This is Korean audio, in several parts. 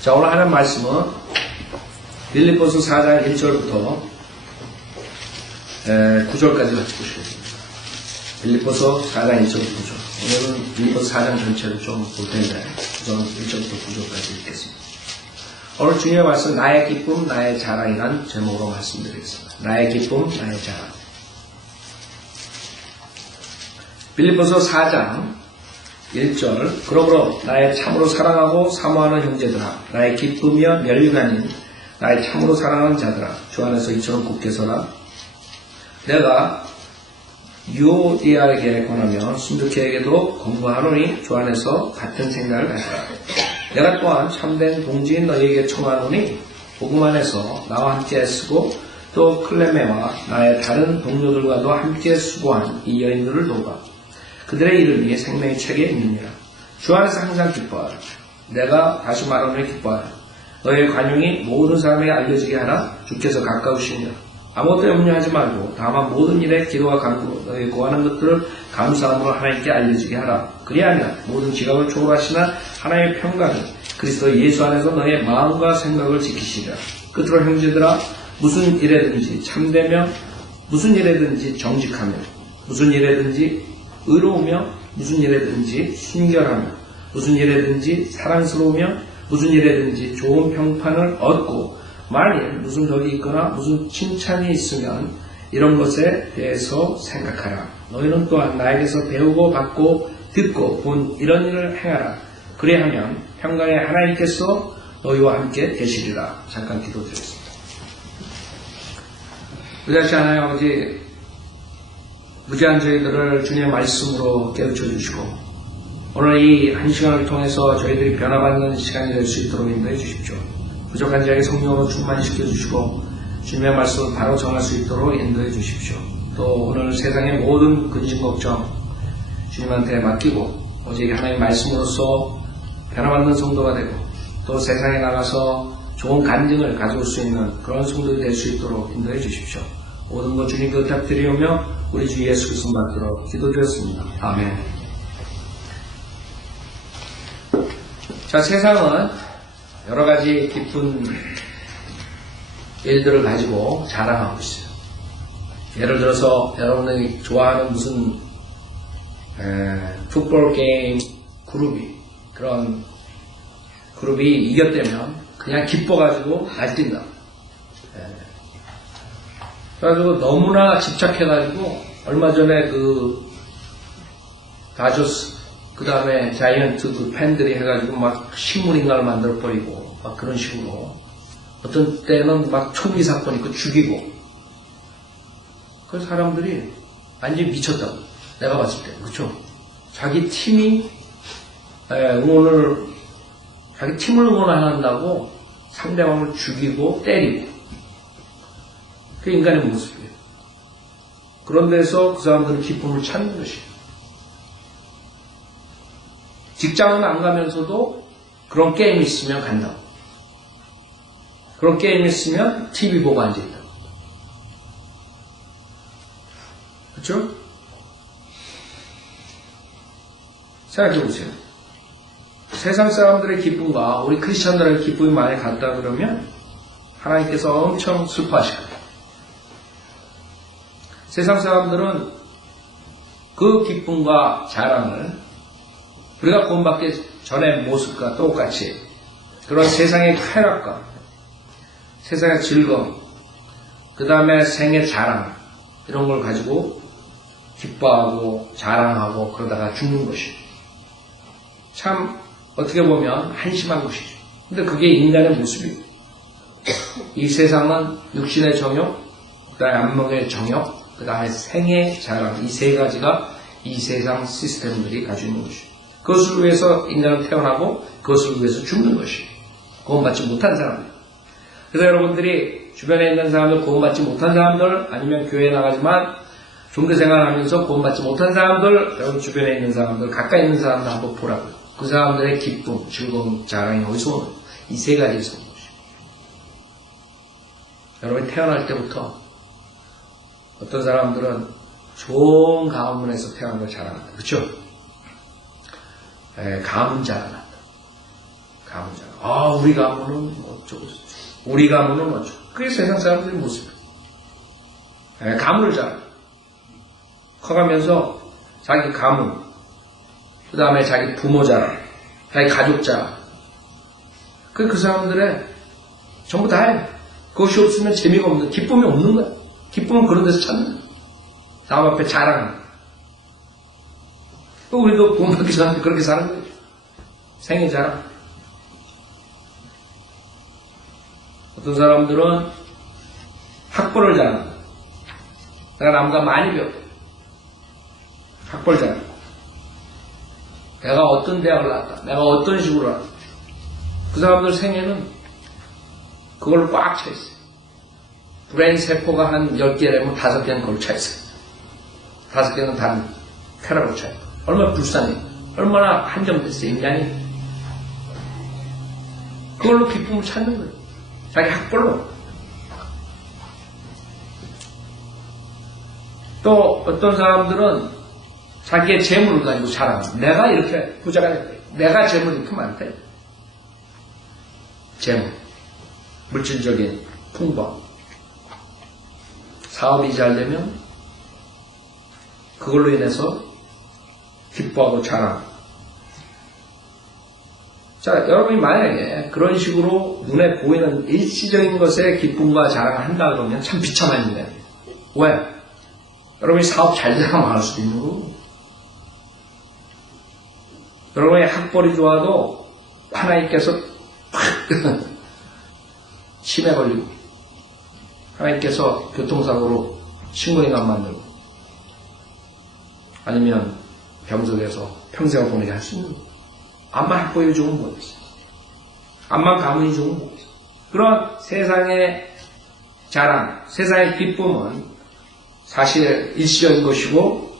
자, 오늘 하는 말씀은 빌립보서 4장 1절부터 9절까지 같이 보시겠습니다. 빌립보서 4장 1절부터 9절. 오늘은 빌립보서 4장 전체를 좀 볼 텐데, 우선 1절부터 9절까지 읽겠습니다. 오늘 중요한 말씀, 나의 기쁨, 나의 자랑이란 제목으로 말씀드리겠습니다. 나의 기쁨, 나의 자랑. 빌립보서 4장 1절. 그러므로 나의 참으로 사랑하고 사모하는 형제들아, 나의 기쁨이여 면류관인 나의 참으로 사랑하는 자들아, 주 안에서 이처럼 굳게 서라. 내가 유오디아에게 권하며 순두케에게도 권고하노니 주 안에서 같은 생각을 가져라. 내가 또한 참된 동지인 너희에게 청하노니 복음 안에서 나와 함께 애쓰고 또 클레메와 나의 다른 동료들과도 함께 수고한 이 여인들을 돕아. 그들의 이름이 생명의 책에 있느니라. 주 안에서 항상 기뻐하라. 내가 다시 말하노니 기뻐하라. 너의 관용이 모든 사람에게 알려지게 하라. 주께서 가까우시니라. 아무것도 염려하지 말고 다만 모든 일에 기도와 간구 너희 구하는 것들을 감사함으로 하나님께 알려지게 하라. 그리하면 모든 지각을 초월하시나 하나님의 평강이 그리스도 예수 안에서 너의 마음과 생각을 지키시리라. 끝으로 형제들아, 무슨 일에든지 참되며 무슨 일에든지 정직하며 무슨 일에든지 의로우며 무슨 일에든지 순결하며 무슨 일에든지 사랑스러우며 무슨 일에든지 좋은 평판을 얻고 만일 무슨 덕이 있거나 무슨 칭찬이 있으면 이런 것에 대해서 생각하라. 너희는 또한 나에게서 배우고 받고 듣고 본 이런 일을 행하라. 그래야하면 평강의 하나님께서 너희와 함께 계시리라. 잠깐 기도드리겠습니다. 우리 하나님 아버지, 무지한 저희들을 주님의 말씀으로 깨우쳐 주시고 오늘 이 한 시간을 통해서 저희들이 변화받는 시간이 될 수 있도록 인도해 주십시오. 부족한 자에게 성령으로 충만시켜 주시고 주님의 말씀을 바로 정할 수 있도록 인도해 주십시오. 또 오늘 세상의 모든 근심 걱정 주님한테 맡기고 오직 하나님의 말씀으로서 변화받는 성도가 되고 또 세상에 나가서 좋은 간증을 가져올 수 있는 그런 성도가 될 수 있도록 인도해 주십시오. 모든 것 주님께 부탁드리오며 우리 주 예수 그리스도 받들어 기도드렸습니다. 아멘. 자, 세상은 여러 가지 기쁜 일들을 가지고 자랑하고 있어요. 예를 들어서 여러분들이 좋아하는 무슨 풋볼 게임 그런 그룹이 이겼다면 그냥 기뻐가지고 날뛴다. 그래가지고 너무나 집착해가지고 얼마 전에 다저스 그 다음에 자이언트 그 팬들이 해가지고 막 식물인간을 만들어버리고 막 그런 식으로 어떤 때는 막 총기 사건 있고 죽이고 그 사람들이 완전히 미쳤다고 내가 봤을 때. 그쵸? 자기 팀이 자기 팀을 응원한다고 상대방을 죽이고 때리고 그 인간의 모습이에요. 그런 데서 그 사람들은 기쁨을 찾는 것이에요. 직장은 안 가면서도 그런 게임이 있으면 간다고. 그런 게임이 있으면 TV 보고 앉아있다고. 그렇죠? 생각해보세요. 세상 사람들의 기쁨과 우리 크리스천들의 기쁨이 많이 같다 그러면 하나님께서 엄청 슬퍼하실 거예요. 세상 사람들은 그 기쁨과 자랑을 우리가 구원받기 전의 모습과 똑같이 그런 세상의 쾌락과 세상의 즐거움, 그 다음에 생의 자랑 이런 걸 가지고 기뻐하고 자랑하고 그러다가 죽는 것이 참 어떻게 보면 한심한 것이죠. 근데 그게 인간의 모습이에요. 이 세상은 육신의 정욕, 그 다음에 안목의 정욕, 그 다음에 생의 자랑, 이 세 가지가 이 세상 시스템들이 가지고 있는 것이에요. 그것을 위해서 인간은 태어나고 그것을 위해서 죽는 것이에요. 구원받지 못한 사람들. 그래서 여러분들이 주변에 있는 사람들, 구원받지 못한 사람들, 아니면 교회에 나가지만 종교생활하면서 구원받지 못한 사람들, 여러분 주변에 있는 사람들, 가까이 있는 사람들 한번 보라고요. 그 사람들의 기쁨, 즐거움, 자랑이 어디서 오는 거예요? 이 세 가지에서 오는 것이에요. 여러분이 태어날 때부터 어떤 사람들은 좋은 가문에서 태어난 걸 자랑한다. 그렇죠? 가문 자랑한다. 가문 자랑. 우리 가문은 어쩌고 저쩌고. 우리 가문은 어쩌고. 그게 세상 사람들의 모습이에요. 가문을 자랑. 커가면서 자기 가문, 그 다음에 자기 부모 자랑, 자기 가족 자랑. 그 사람들의 전부 다예요. 그것이 없으면 재미가 없는, 기쁨이 없는 거야. 기쁨은 그런 데서 찾는 거야. 다음 앞에 자랑하는. 또 우리도 부모 받기 전에 그렇게 사는 거예요. 생애 자랑. 어떤 사람들은 학벌을 자랑한다. 내가 남보다 많이 배웠다. 학벌 자랑. 내가 어떤 대학을 나왔다. 내가 어떤 식으로 나왔다. 그 사람들 생애는 그걸로 꽉 차 있어요. 브레인 세포가 한 10개라면 5개는 그걸로 차 있어요. 5개는 다른 쾌락으로 차 있고. 얼마나 불쌍해. 얼마나 한정됐어요, 인간이. 그걸로 기쁨을 찾는 거예요. 자기 학벌로. 또 어떤 사람들은 자기의 재물을 가지고 자랑합니다. 내가 이렇게 부자가 됐다. 내가 재물이 이렇게 많다. 재물. 물질적인 풍부. 사업이 잘 되면 그걸로 인해서 기뻐하고 자랑. 자, 여러분이 만약에 그런 식으로 눈에 보이는 일시적인 것에 기쁨과 자랑을 한다 그러면 참 비참한 일이에요. 왜? 여러분이 사업 잘 되면 망할 수도 있는 거고. 여러분의 학벌이 좋아도 하나님께서 팍 치매 걸리고 하나님께서 교통사고로 신고인간 만들고 아니면 병석에서 평생을 보내게 할 수 있는 거예요. 암만 학벌이 좋은 거지. 암만 가문이 좋은 거지. 그런 세상의 자랑, 세상의 기쁨은 사실 일시적인 것이고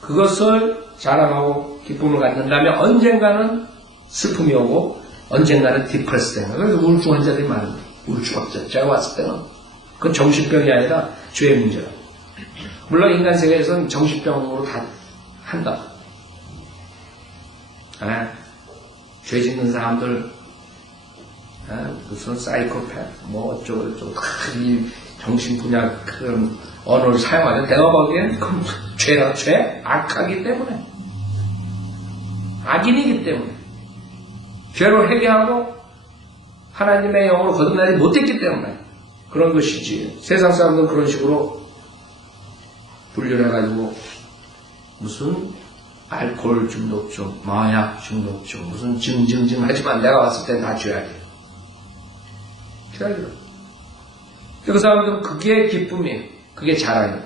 그것을 자랑하고 기쁨을 갖는다면 언젠가는 슬픔이 오고 언젠가는 디프레스 되는 거예요. 그래서 우울증 환자들이 많은 거예요. 우울증 환자. 제가 왔을 때는 그건 정신병이 아니라 죄의 문제라. 물론 인간 세계에서는 정신병으로 다 한다. 죄 짓는 사람들 무슨 사이코패 뭐 어쩌고 저쩌고 이 정신분야 그런 언어를 사용하는 내가 보기엔 그건 죄라 죄 악하기 때문에 악인이기 때문에 죄로 회개하고 하나님의 영으로 거듭나지 못했기 때문에 그런 것이지. 세상 사람들은 그런 식으로 분류를 해가지고 무슨 알코올 중독증, 마약 중독증, 무슨 증증증 하지만 내가 왔을 땐 다 죄악이야. 죄악이야. 그 사람들은 그게 기쁨이에요. 그게 자랑이에요.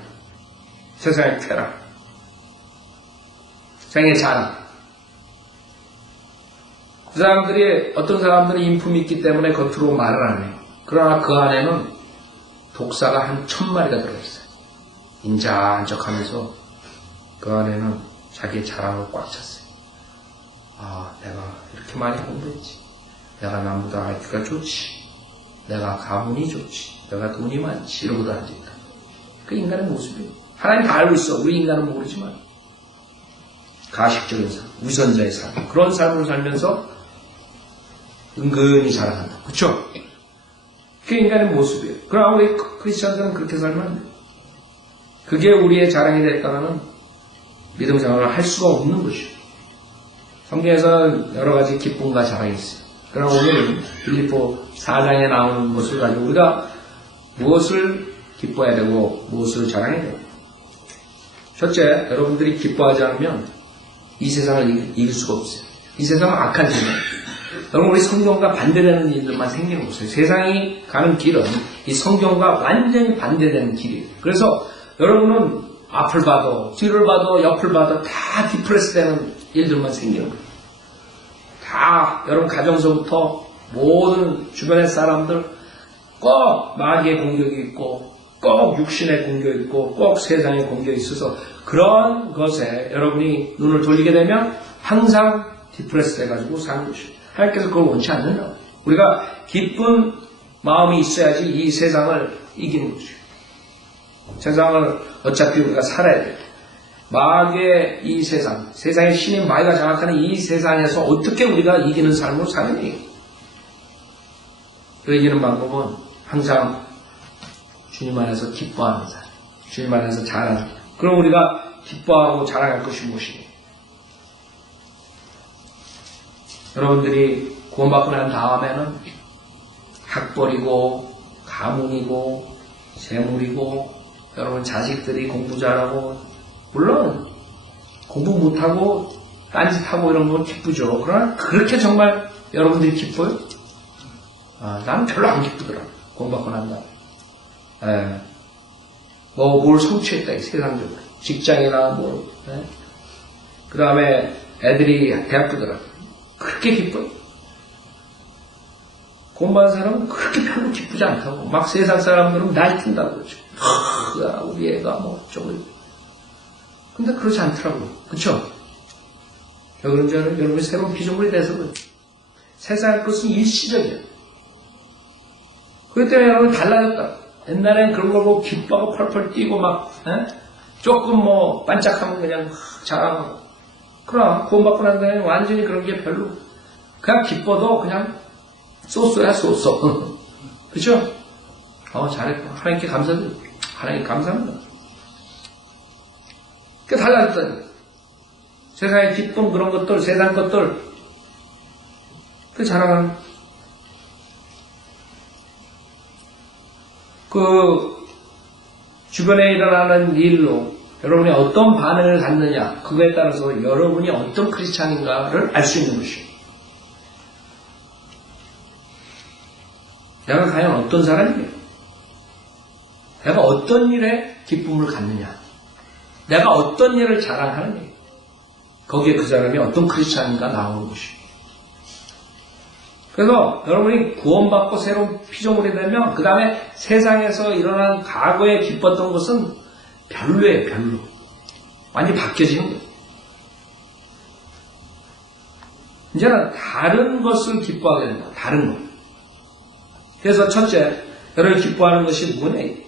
세상의 쾌락. 생의 자랑. 그 사람들이, 어떤 사람들은 인품이 있기 때문에 겉으로 말을 안 해요. 그러나 그 안에는 독사가 한 1000마리가 들어있어요. 인자한적하면서 그 안에는 자기의 자랑을 꽉 찼어요. 내가 이렇게 많이 공부했지. 내가 남보다 IQ가 좋지. 내가 가문이 좋지. 내가 돈이 많지. 이러고도 앉아있다. 그 인간의 모습이에요. 하나님 다 알고 있어. 우리 인간은 모르지만. 가식적인 삶, 위선자의 삶. 그런 삶을 살면서 은근히 자랑한다. 그쵸? 그게 인간의 모습이에요. 그러나 우리 크리스천들은 그렇게 살면 안 돼요. 그게 우리의 자랑이 됐다가는 믿음 생활을 할 수가 없는 것이죠. 성경에서는 여러 가지 기쁨과 자랑이 있어요. 그러나 오늘은 빌립보 4장에 나오는 것을 가지고 우리가 무엇을 기뻐해야 되고 무엇을 자랑해야 되고. 첫째, 여러분들이 기뻐하지 않으면 이 세상을 이길 수가 없어요. 이 세상은 악한 세상이에요. 여러분, 우리 성경과 반대되는 일들만 생기는 것이에요. 세상이 가는 길은 이 성경과 완전히 반대되는 길이에요. 그래서 여러분은 앞을 봐도 뒤를 봐도 옆을 봐도 다 디프레스 되는 일들만 생기는 거예요. 다 여러분 가정서부터 모든 주변의 사람들 꼭 마귀의 공격이 있고 꼭 육신의 공격이 있고 꼭 세상의 공격이 있어서 그런 것에 여러분이 눈을 돌리게 되면 항상 디프레스 돼가지고 사는 것이에요. 하나님께서 그걸 원치 않는다. 우리가 기쁜 마음이 있어야지 이 세상을 이기는 것이에요. 세상을 어차피 우리가 살아야 돼요. 마귀의 이 세상, 세상의 신인 마귀가 장악하는 이 세상에서 어떻게 우리가 이기는 삶으로 사느니? 그 이기는 방법은 항상 주님 안에서 기뻐하는 삶, 주님 안에서 자라는 삶. 그럼 우리가 기뻐하고 자랑할 것이 무엇이니? 여러분들이 구원받고 난 다음에는 학벌이고 가문이고 재물이고 여러분 자식들이 공부 잘하고 물론 공부 못하고 딴짓하고 이런 건 기쁘죠. 그러나 그렇게 정말 여러분들이 기뻐요? 나는 별로 안 기쁘더라. 공부받고 난 다음에 뭘 성취했다 이 세상적으로 직장이나 그 다음에 애들이 대학 가더라. 그렇게 기뻐요? 공부하는 사람은 그렇게 별로 기쁘지 않다고. 막 세상 사람들은 날뛴다고 그러죠. 우리 애가 어쩌고. 근데 그렇지 않더라고요. 그쵸? 왜 그런지 알아요? 여러분이 새로운 피조물이 돼서 그렇죠. 세상의 것은 일시적이에요. 그렇기 때문에 여러분 달라졌다. 옛날엔 그런 걸 보고 기뻐하고 펄펄 뛰고 조금 반짝하면 그냥 자랑하고. 그럼 구원받고 난 다음에 완전히 그런 게 별로 그냥 기뻐도 그냥 쏘쏘야 쏘쏘. 그쵸? 잘했고 하나님께 감사드립니다. 하나님 감사합니다. 그게 달라졌다니. 세상의 기쁨 그런 것들 세상 것들 그 자랑하는 그 주변에 일어나는 일로 여러분이 어떤 반응을 갖느냐 그거에 따라서 여러분이 어떤 크리스찬인가를 알 수 있는 것이에요. 내가 과연 어떤 사람이에요? 내가 어떤 일에 기쁨을 갖느냐? 내가 어떤 일을 자랑하느냐? 거기에 그 사람이 어떤 크리스찬인가 나오는 것이에요. 그래서 여러분이 구원받고 새로운 피조물이 되면 그 다음에 세상에서 일어난 과거에 기뻤던 것은 별로예요. 별로. 완전히 바뀌어지는 거예요. 이제는 다른 것을 기뻐하게 된다. 다른 것. 그래서 첫째, 여러분이 기뻐하는 것이 뭐냐?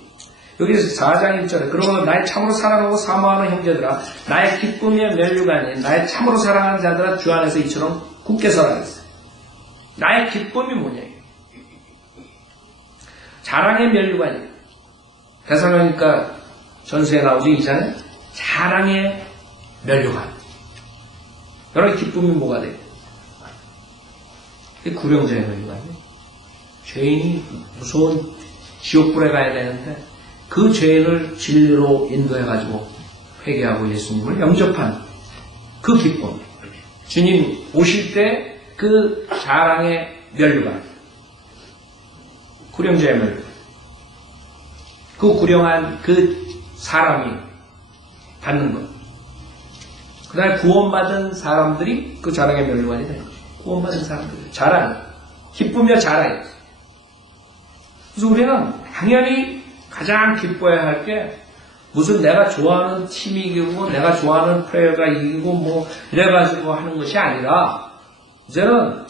여기서 4장 1절에 그러므로 나의 참으로 사랑하고 사모하는 형제들아 나의 기쁨의 면류관이 나의 참으로 사랑하는 자들아 주 안에서 이처럼 굳게 서라 했어요. 나의 기쁨이 뭐냐? 자랑의 면류관이 데살로니가 전서에 나오죠. 이전에 자랑의 면류관. 여러분 기쁨이 뭐가 돼요? 구령자의 면류관이에요. 죄인이 무서운 지옥불에 가야 되는데 그 죄인을 진리로 인도해가지고 회개하고 예수님을 영접한 그 기쁨. 주님 오실 때 그 자랑의 면류관. 구령자의 면류관. 그 구령한 그 사람이 받는 것. 그 다음에 구원받은 사람들이 그 자랑의 면류관이 되는 거죠. 구원받은 사람들. 자랑. 기쁘며 자랑이에요. 그래서 우리는 당연히 가장 기뻐해야 할 게 무슨 내가 좋아하는 팀이 이기고 내가 좋아하는 프레이어가 이기고 이래가지고 하는 것이 아니라 이제는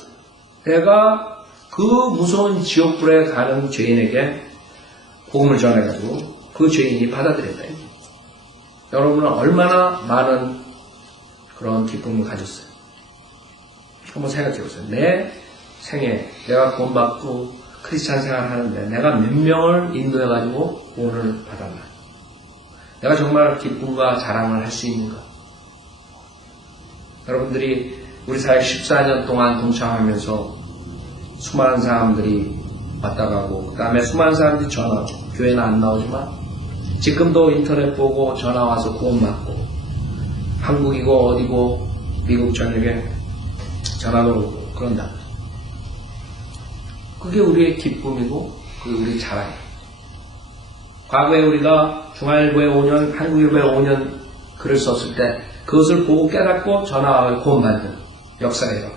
내가 그 무서운 지옥불에 가는 죄인에게 복음을 전해가지고 그 죄인이 받아들였다. 여러분은 얼마나 많은 그런 기쁨을 가졌어요. 한번 생각해보세요. 내 생에 내가 구원받고 크리스찬 생활을 하는데 내가 몇 명을 인도해가지고 구원을 받았나? 내가 정말 기쁨과 자랑을 할 수 있는가? 여러분들이 우리 사회 14년 동안 동참하면서 수많은 사람들이 왔다 가고 그 다음에 수많은 사람들이 전화 교회는 안 나오지만 지금도 인터넷 보고 전화 와서 구원받고 한국이고 어디고 미국 전역에 전화도 오고 그런다. 그게 우리의 기쁨이고 그게 우리의 자랑이에요. 과거에 우리가 중앙일보에 5년, 한국일보에 5년 글을 썼을 때 그것을 보고 깨닫고 전화와 구원받는 역사예요.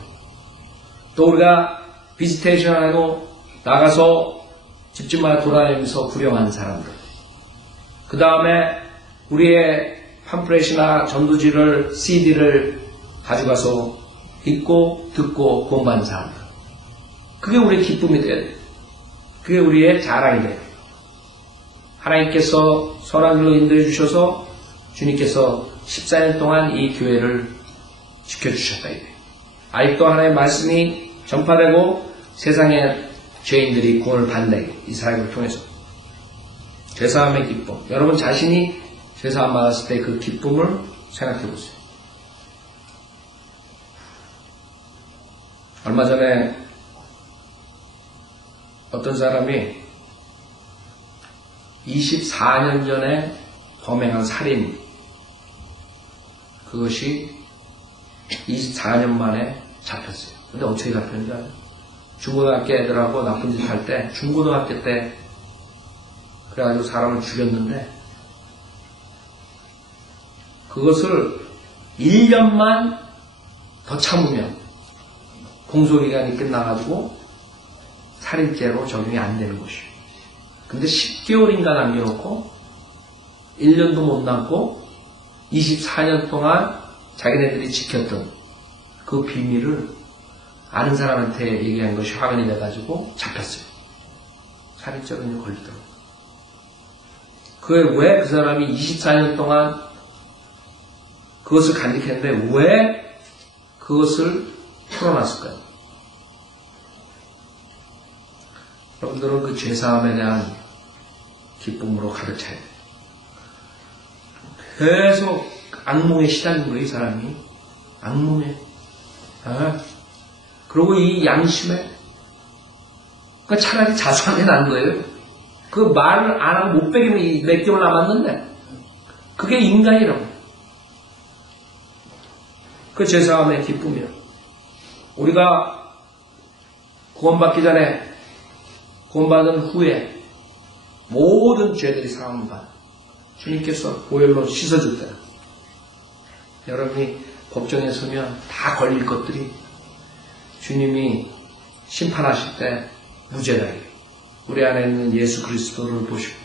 또 우리가 비지테이션하고 나가서 집집마다 돌아다니면서 구령하는 사람들. 그 다음에 우리의 팜플렛이나 전도지를 CD를 가져가서 읽고 듣고 구원받는 사람들. 그게 우리의 기쁨이 돼야 돼요. 그게 우리의 자랑이 돼야 돼요. 하나님께서 선한 길로 인도해 주셔서 주님께서 14년 동안 이 교회를 지켜주셨다. 아직도 하나님의 말씀이 전파되고 세상의 죄인들이 구원을 받는다. 이 사역을 통해서. 죄사함의 기쁨. 여러분 자신이 죄사함 받았을 때 그 기쁨을 생각해 보세요. 얼마 전에 어떤 사람이 24년 전에 범행한 살인, 그것이 24년 만에 잡혔어요. 근데 어떻게 잡혔는지 알아요? 중고등학교 애들하고 나쁜 짓 할 때, 중고등학교 때 그래가지고 사람을 죽였는데, 그것을 1년만 더 참으면 공소기간이 끝나가지고 살인죄로 적용이 안 되는 것이에요. 근데 10개월인가 남겨놓고 1년도 못 남고 24년 동안 자기네들이 지켰던 그 비밀을 아는 사람한테 얘기한 것이 화면이 돼가지고 잡혔어요. 살인죄로 걸리더라고요. 그게 왜 그 사람이 24년 동안 그것을 간직했는데 왜 그것을 풀어놨을까요? 여러분들은 그 죄사함에 대한 기쁨으로 가득 차야 돼요. 계속 악몽에 시달린 거예요, 이 사람이. 악몽에. 그리고 이 양심에. 그러니까 차라리 자수하는 게 나은 거예요. 그 말을 안 하고 못 베기면 몇 개월 남았는데, 그게 인간이라고. 그 죄사함의 기쁨이요. 우리가 구원받기 전에, 구원받은 후에 모든 죄들이 사함을 받아 주님께서 보혈로 씻어줄 때 여러분이 법정에 서면 다 걸릴 것들이 주님이 심판하실 때 무죄다. 우리 안에 있는 예수 그리스도를 보시고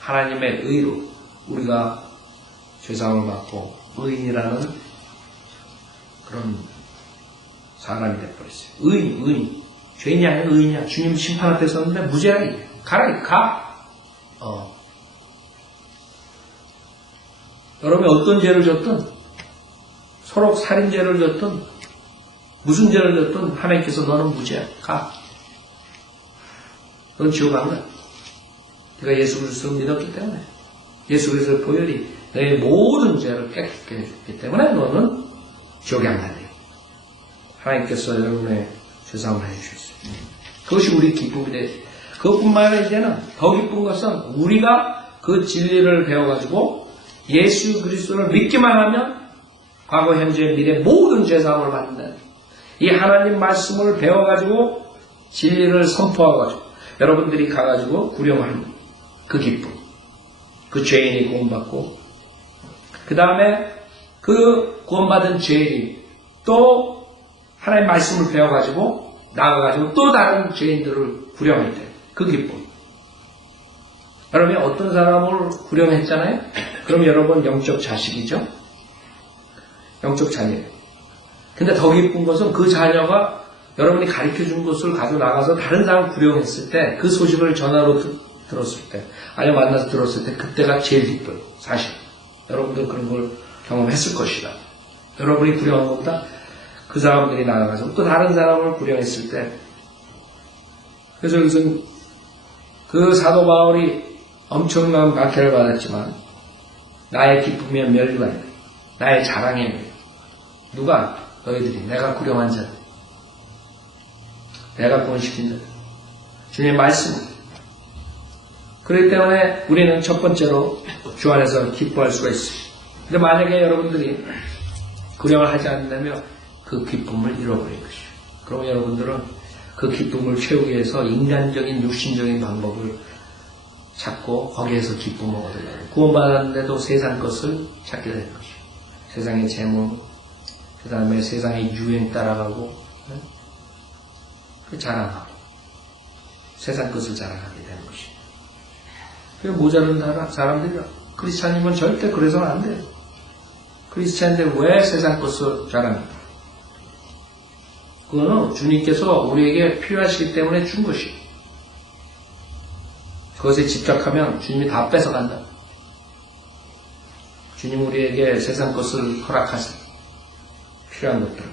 하나님의 의로 우리가 죄사함을 받고 의인이라는 그런 사람이 되어버렸어요. 의인. 죄인이 아니라 의인이야. 주님 심판 앞에 섰는데 무죄라. 가라, 가. 여러분이 어떤 죄를 졌든, 서로 살인죄를 졌든, 무슨 죄를 졌든, 하나님께서 너는 무죄야. 가. 넌 지옥 안 가. 네가 예수 그리스도를 믿었기 때문에, 예수 그리스도의 보혈이 너의 모든 죄를 깨끗게 해줬기 때문에 너는 지옥에 안 간다. 하나님께서 여러분의 죄사함을 해주셨어요. 그것이 우리 기쁨이 돼. 그것뿐만 아니라 이제는 더 기쁜 것은 우리가 그 진리를 배워가지고 예수 그리스도를 믿기만 하면 과거, 현재, 미래 모든 죄사함을 받는다. 이 하나님 말씀을 배워가지고 진리를 선포하가지고 여러분들이 가가지고 구령하는 그 기쁨. 그 죄인이 구원받고 그 다음에 그 구원받은 죄인이 또 하나님의 말씀을 배워가지고 나가가지고 또 다른 죄인들을 구령할 때 그 기쁨. 여러분이 어떤 사람을 구령했잖아요? 그럼 여러분 영적 자식이죠? 영적 자녀예요. 근데 더 기쁜 것은 그 자녀가 여러분이 가르쳐준 것을 가지고 나가서 다른 사람을 구령했을 때 그 소식을 전화로 들었을 때 아니면 만나서 들었을 때 그때가 제일 기뻐요. 사실. 여러분도 그런 걸 경험했을 것이다. 여러분이 구령한 것보다 그 사람들이 나가서 또 다른 사람을 구령했을 때 그래서 여기서 그 사도 바울이 엄청난 박해를 받았지만 나의 기쁨이야 멸류가 아니다. 나의 자랑이야. 누가? 너희들이. 내가 구령한 자들. 내가 구원시킨 자들. 주님의 말씀. 그렇기 때문에 우리는 첫 번째로 주 안에서 기뻐할 수가 있어요. 근데 만약에 여러분들이 구령을 하지 않는다면 그 기쁨을 잃어버린 것이에요. 그럼 여러분들은 그 기쁨을 채우기 위해서 인간적인 육신적인 방법을 찾고 거기에서 기쁨을 얻으려고 구원받았는데도 세상 것을 찾게 되는 것이에요. 세상의 재물, 그 다음에 세상의 유행 따라가고 그 자랑하고 세상 것을 자랑하게 되는 것이에요. 그 모자른 사람들이 크리스찬이면 절대 그래서는 안 돼요. 크리스찬인데 왜 세상 것을 자랑합니까? 그거는 주님께서 우리에게 필요하시기 때문에 준 것이에요. 그것에 집착하면 주님이 다 뺏어간다. 주님 우리에게 세상 것을 허락하세요. 필요한 것들.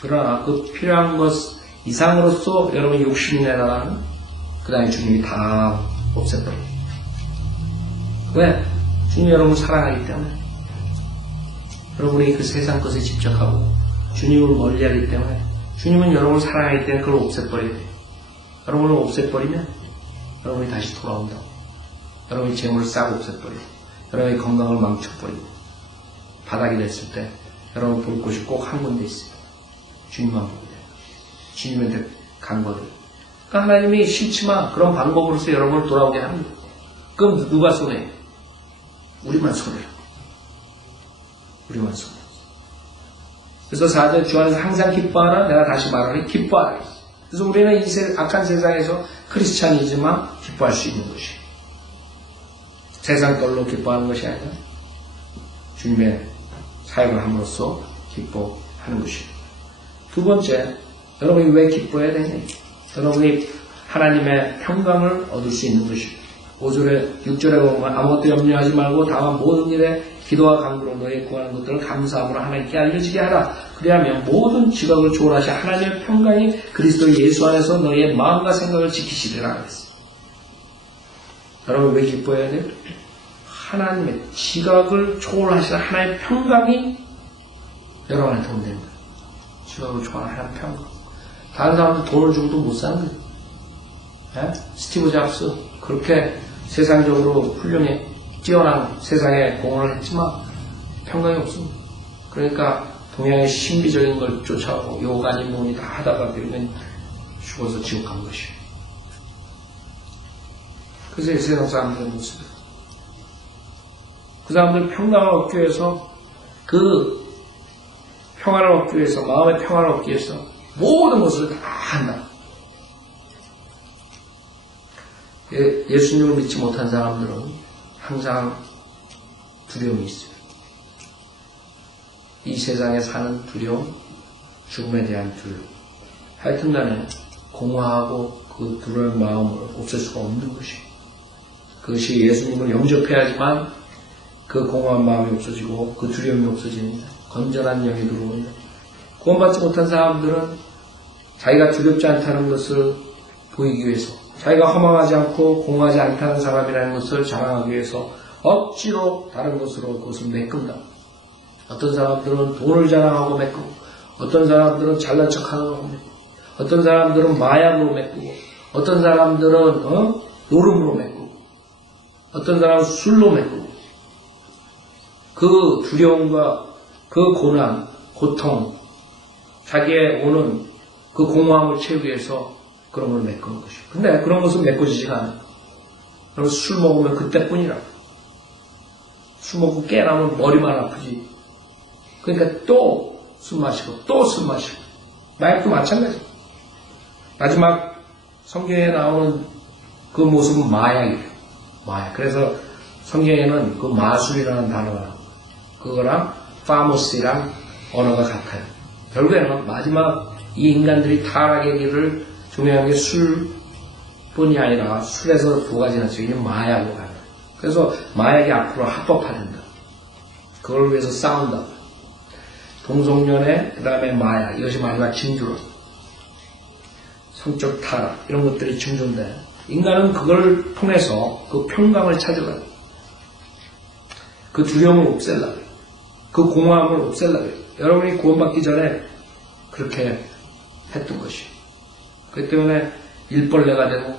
그러나 그 필요한 것 이상으로서 여러분이 욕심이 내다가는 그 다음에 주님이 다 없애버려요. 왜? 주님이 여러분을 사랑하기 때문에. 여러분이 그 세상 것에 집착하고 주님을 멀리하기 때문에 주님은 여러분을 사랑하기 때문에 그걸 없애버려야 돼요. 여러분을 없애버리면 여러분이 다시 돌아온다고. 여러분이 재물을 싹 없애버리고 여러분의 건강을 망쳐버리고 바닥이 됐을 때 여러분 볼 곳이 꼭 한 군데 있어요. 주님만 보게 돼요. 주님한테 간거를. 그러니까 하나님이 싫지만 그런 방법으로서 여러분을 돌아오게 하는 거예요. 그럼 누가 손해요? 우리만 손해요. 우리만 손해요. 그래서 4절 주 안에서 항상 기뻐하라. 내가 다시 말하니 기뻐하라. 그래서 우리는 이 악한 세상에서 크리스찬이지만 기뻐할 수 있는 것이에요. 세상 걸로 기뻐하는 것이 아니라 주님의 사역을 함으로써 기뻐하는 것이에요. 두 번째, 여러분이 왜 기뻐해야 되냐? 여러분이 하나님의 평강을 얻을 수 있는 것이에요. 5절에 6절에 보면 아무것도 염려하지 말고 다만 모든 일에 기도와 간구로 너희 구하는 것들을 감사함으로 하나님께 알려지게 하라. 그리하면 모든 지각을 초월하신 하나님의 평강이 그리스도 예수 안에서 너희의 마음과 생각을 지키시리라 그랬어요. 여러분 왜 기뻐해야 돼요? 하나님의 지각을 초월하신 하나님의 평강이 여러분한테 온답니다. 지각을 초월하는 하나님의 평강. 다른 사람들 돈을 주고도 못 사는 거예요. 네? 스티브 잡스 그렇게 세상적으로 훌륭해 뛰어난 세상에 공헌을 했지만 평강이 없습니다. 그러니까 동양의 신비적인 걸 쫓아오고 요가니 뭐니 다 하다가 결국엔 죽어서 지옥 간 것이에요. 그래서 이 세상 사람들의 모습이에요. 그 사람들 평강을 얻기 위해서 그 평화를 얻기 위해서 마음의 평화를 얻기 위해서 모든 것을 다 한다. 예수님을 믿지 못한 사람들은 항상 두려움이 있어요. 이 세상에 사는 두려움, 죽음에 대한 두려움. 하여튼간에 공허하고 그 두려운 마음을 없앨 수가 없는 것이에요. 그것이 예수님을 영접해야지만 그 공허한 마음이 없어지고 그 두려움이 없어집니다. 건전한 영이 들어옵니다. 구원받지 못한 사람들은 자기가 두렵지 않다는 것을 보이기 위해서 자기가 허망하지 않고 공허하지 않다는 사람이라는 것을 자랑하기 위해서 억지로 다른 것으로 그것을 메꾼다. 어떤 사람들은 돈을 자랑하고 메꾸고 어떤 사람들은 잘난 척하는 거 메꾸고 어떤 사람들은 마약으로 메꾸고 어떤 사람들은 노름으로 메꾸고 어떤 사람은 술로 메꾸고 그 두려움과 그 고난, 고통 자기의 오는 그 공허함을 채우기 위해서 그런 걸 메꾸는 것이에요. 근데 그런 것은 메꿔지지가 않아요. 그럼 술 먹으면 그때뿐이라. 술 먹고 깨나면 머리만 아프지. 그러니까 또 술 마시고 또 술 마시고 마약도 마찬가지. 마지막 성경에 나오는 그 모습은 마약이에요. 마약. 그래서 성경에는 그 마술이라는 단어가 나와요. 그거랑 파모스랑 언어가 같아요. 결국에는 마지막 이 인간들이 타락의 길을 중요한 게 술뿐이 아니라 술에서 두 가지나 지금 마약으로 가요. 그래서 마약이 앞으로 합법화된다. 그걸 위해서 싸운다. 동성연애, 그 다음에 마약, 이것이 마지막 징조로. 성적 타락, 이런 것들이 징조인데, 인간은 그걸 통해서 그 평강을 찾으려고. 그 두려움을 없애려고. 그 공허함을 없애려고. 여러분이 구원받기 전에 그렇게 했던 것이에요. 그렇기 때문에 일벌레가 되고,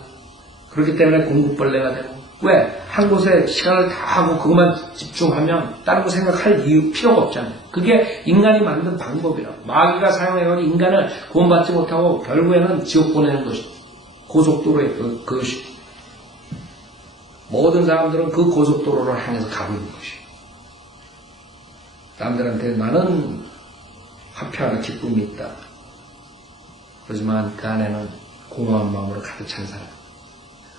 그렇기 때문에 공급벌레가 되고, 왜? 한 곳에 시간을 다 하고 그것만 집중하면 다른 거 생각할 이유 필요가 없잖아요. 그게 인간이 만든 방법이라. 마귀가 사용해가지고 인간을 구원받지 못하고 결국에는 지옥 보내는 것이 고속도로의 그것이. 모든 사람들은 그 고속도로를 향해서 가고 있는 것이에요. 남들한테 많은 화평과 기쁨이 있다. 그렇지만 그 안에는 공허한 마음으로 가득 찬 사람.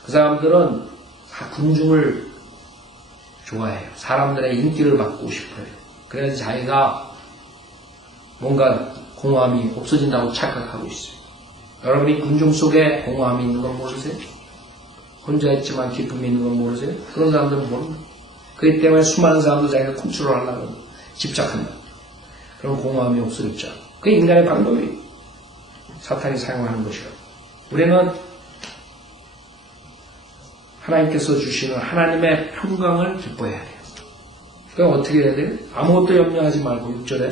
그 사람들은 다 군중을 좋아해요. 사람들의 인기를 받고 싶어요. 그래서 자기가 뭔가 공허함이 없어진다고 착각하고 있어요. 여러분이 군중 속에 공허함이 있는 건 모르세요? 혼자 있지만 기쁨이 있는 건 모르세요? 그런 사람들은 모릅니다. 그렇기 때문에 수많은 사람도 자기가 컨트롤하려고 집착한다. 그런 공허함이 없어졌죠. 그게 인간의 방법이 사탄이 사용하는 것이요. 우리는 하나님께서 주시는 하나님의 평강을 기뻐해야 돼요. 그럼 어떻게 해야 돼요? 아무것도 염려하지 말고 6절에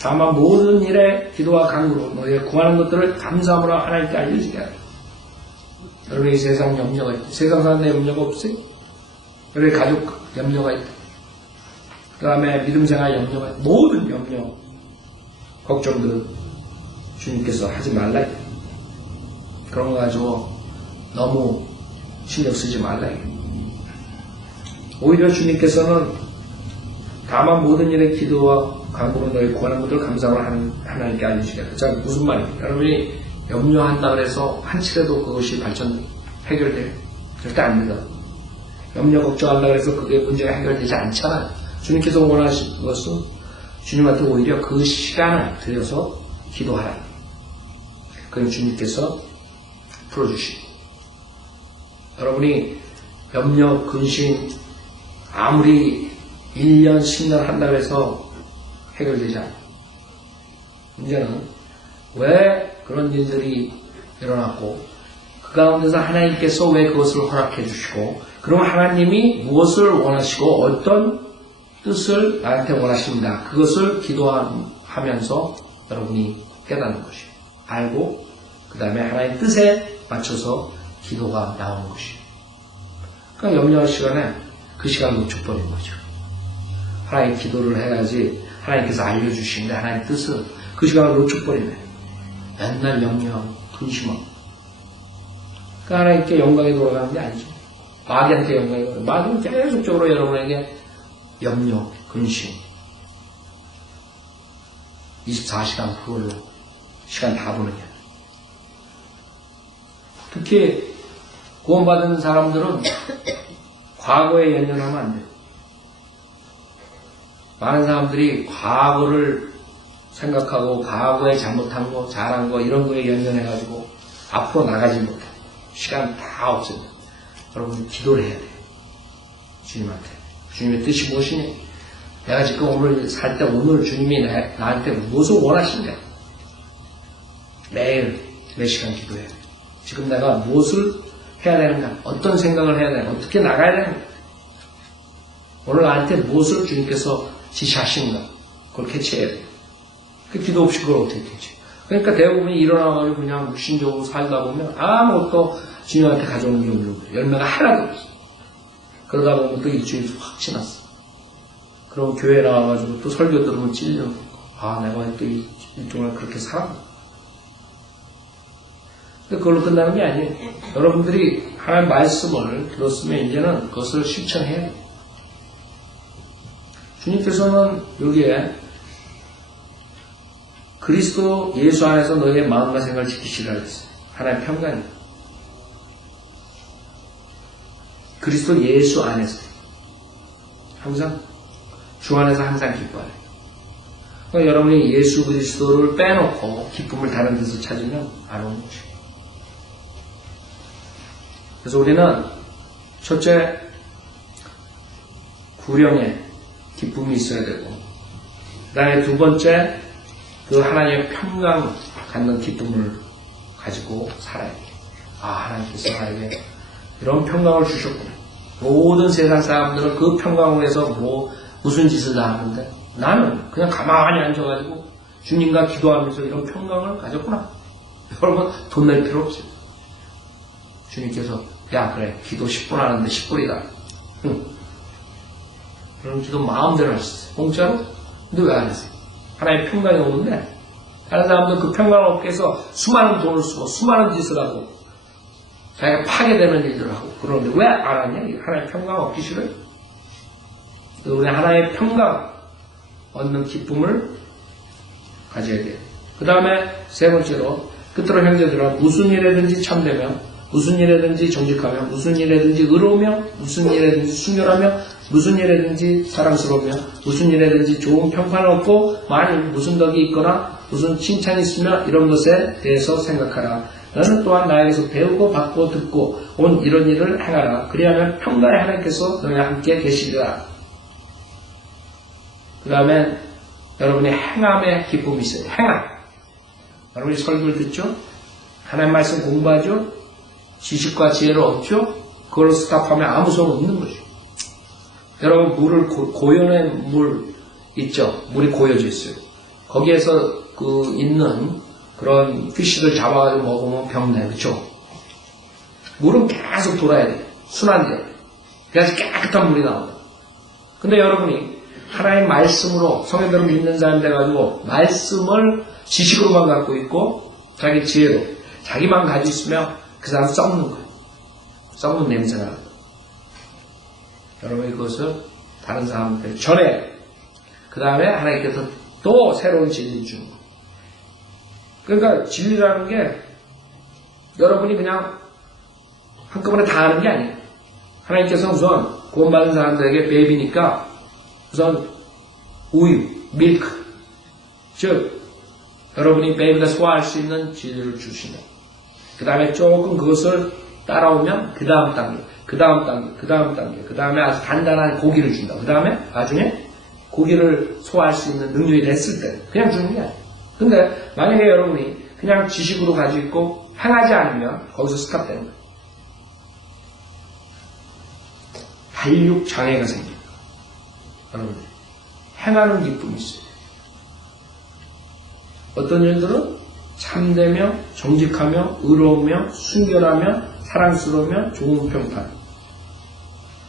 다만 모든 일에 기도와 간구로 너희의 구하는 것들을 감사함으로 하나님께 알려지게 하라. 여러분이 세상 염려가 있다. 세상 사람들 염려가 없어요? 여러분의 가족 염려가 있다. 그 다음에 믿음생활 염려가 있다. 모든 염려, 걱정들은 주님께서 하지 말라. 그런 거 가지고 너무 신경 쓰지 말라. 오히려 주님께서는 다만 모든 일에 기도와 간구로 너희 구하는 것들을 감사함으로 하나님께 알려주겠다. 자, 무슨 말이에요? 여러분이 염려한다 그래서 한치라도 그것이 해결돼요? 절대 안 돼요. 염려 걱정한다 그래서 그게 문제가 해결되지 않잖아요. 주님께서 원하신 것은 주님한테 오히려 그 시간을 들여서 기도하라. 그럼 주님께서 풀어주시고 여러분이 염려, 근심 아무리 1년, 10년 한다고 해서 해결되지 않아요. 문제는 왜 그런 일들이 일어났고 그 가운데서 하나님께서 왜 그것을 허락해 주시고 그럼 하나님이 무엇을 원하시고 어떤 뜻을 나한테 원하십니다. 그것을 기도하면서 여러분이 깨닫는 것이에요. 알고 그 다음에 하나님의 뜻에 맞춰서 기도가 나오는 것이에요. 그러니까 염려할 시간에 그 시간을 놓쳐버린 거죠. 하나님 기도를 해야지 하나님께서 알려주시는데 하나님의 뜻을 그 시간을 놓쳐버리네. 맨날 염려하고 근심하고 그러니까 하나님께 영광이 돌아가는 게 아니죠. 마귀한테 영광이 돌아가는 마귀는 계속적으로 여러분에게 염려, 근심 24시간 그걸로 시간 다 보내게. 특히 구원받은 사람들은 과거에 연연하면 안 돼요. 많은 사람들이 과거를 생각하고 과거에 잘못한 거, 잘한 거 이런 거에 연연해가지고 앞으로 나가지 못해. 시간 다 없어요. 여러분 기도를 해야 돼요. 주님한테. 주님의 뜻이 무엇이니? 내가 지금 오늘 살 때 오늘 주님이 나한테 무엇을 원하시냐? 매일 몇 시간 기도해야 돼요. 지금 내가 무엇을 해야 되는가? 어떤 생각을 해야 되는가? 어떻게 나가야 되는가? 오늘 나한테 무엇을 주님께서 지시하시는가? 그걸 캐치해야 돼요. 그 기도 없이 그걸 어떻게 캐치? 그러니까 대부분이 일어나가지고 그냥 무신적으로 살다 보면 아무것도 주님한테 가져오는 게 없는 거예요. 열매가 하나도 없어. 그러다 보면 또 일주일이 확 지났어. 그럼 교회 나와가지고 또 설교 들으면 찔려. 아, 내가 또 일종을 그렇게 살았나? 근데 그걸로 끝나는 게 아니에요. 여러분들이 하나님의 말씀을 들었으면 이제는 그것을 실천해야 해요. 주님께서는 여기에 그리스도 예수 안에서 너희의 마음과 생각을 지키시라 했어요. 하나님의 평강이에요. 그리스도 예수 안에서 항상 주 안에서 항상 기뻐해요. 그러니까 여러분이 예수 그리스도를 빼놓고 기쁨을 다른 데서 찾으면 안 오는 것이에요. 그래서 우리는 첫째 구령에 기쁨이 있어야 되고 그 다음에 두 번째 그 하나님의 평강 갖는 기쁨을 가지고 살아야 돼요. 아, 하나님께서 나에게 이런 평강을 주셨구나. 모든 세상 사람들은 그 평강을 위해서 무슨 짓을 다 하는데 나는 그냥 가만히 앉아가지고 주님과 기도하면서 이런 평강을 가졌구나. 여러분 돈 낼 필요 없어요. 주님께서 야 그래 기도 10분 하는데 10불이다. 응. 그럼 기도 마음대로 할 수 있어요. 공짜로? 근데 왜 안 했어요? 하나님의 평강이 오는데 다른 사람들은 그 평강을 얻기 위해서 수많은 돈을 쓰고 수많은 짓을 하고 자기가 파괴되는 일들을 하고 그러는데 왜 안 하냐? 하나님의 평강 얻기 싫어요? 우리 하나님의 평강 얻는 기쁨을 가져야 돼요. 그 다음에 세 번째로 끝으로 형제들아 무슨 일에든지 참되며 무슨 일에든지 정직하며 무슨 일에든지 의로우며 무슨 일에든지 순결하며 무슨 일에든지 사랑스러우며 무슨 일에든지 좋은 평판을 얻고 만일 무슨 덕이 있거나 무슨 칭찬이 있으며 이런 것에 대해서 생각하라. 너는 또한 나에게서 배우고 받고 듣고 온 이런 일을 행하라. 그리하면 평강의 하나님께서 너희와 함께 계시리라. 그 다음에 여러분이 행함의 기쁨이 있어요. 행함. 여러분이 설교를 듣죠? 하나님 말씀 공부하죠? 지식과 지혜를 얻죠? 그걸 스탑하면 아무 소용 없는 거죠. 여러분 물을 고연의 물 있죠? 물이 고여져 있어요. 거기에서 있는 그런 피쉬를 잡아가지고 먹으면 병나요. 그렇죠? 물은 계속 돌아야 돼요. 순환돼요. 그래서 깨끗한 물이 나옵니다. 근데 여러분이 하나의 말씀으로 성경대로 믿는 사람 돼가지고 말씀을 지식으로만 갖고 있고 자기 지혜로 자기만 가지고 있으면 그 사람 썩는 거예요. 썩는 냄새가 나요. 여러분이 그것을 다른 사람한테 전해야 돼요. 그 다음에 하나님께서 또 새로운 진리를 주는 거예요. 그러니까 진리라는 게 여러분이 그냥 한꺼번에 다 하는 게 아니에요. 하나님께서 우선 구원받은 사람들에게 베이비니까 우선 우유, 밀크, 즉 여러분이 베이비가 소화할 수 있는 진리를 주신다. 그 다음에 조금 그것을 따라오면 그 다음 단계, 그 다음 단계, 그 다음 단계, 그 다음에 아주 단단한 고기를 준다. 그 다음에 나중에 고기를 소화할 수 있는 능력이 됐을 때 그냥 주는 게 아니에요. 근데 만약에 여러분이 그냥 지식으로 가지고 있고 행하지 않으면 거기서 스탑되는 거예요. 발육 장애가 생깁니다. 여러분 행하는 기쁨이 있어요. 어떤 일들은 참되며 정직하며 의로우며 순결하며 사랑스러우며 좋은 평판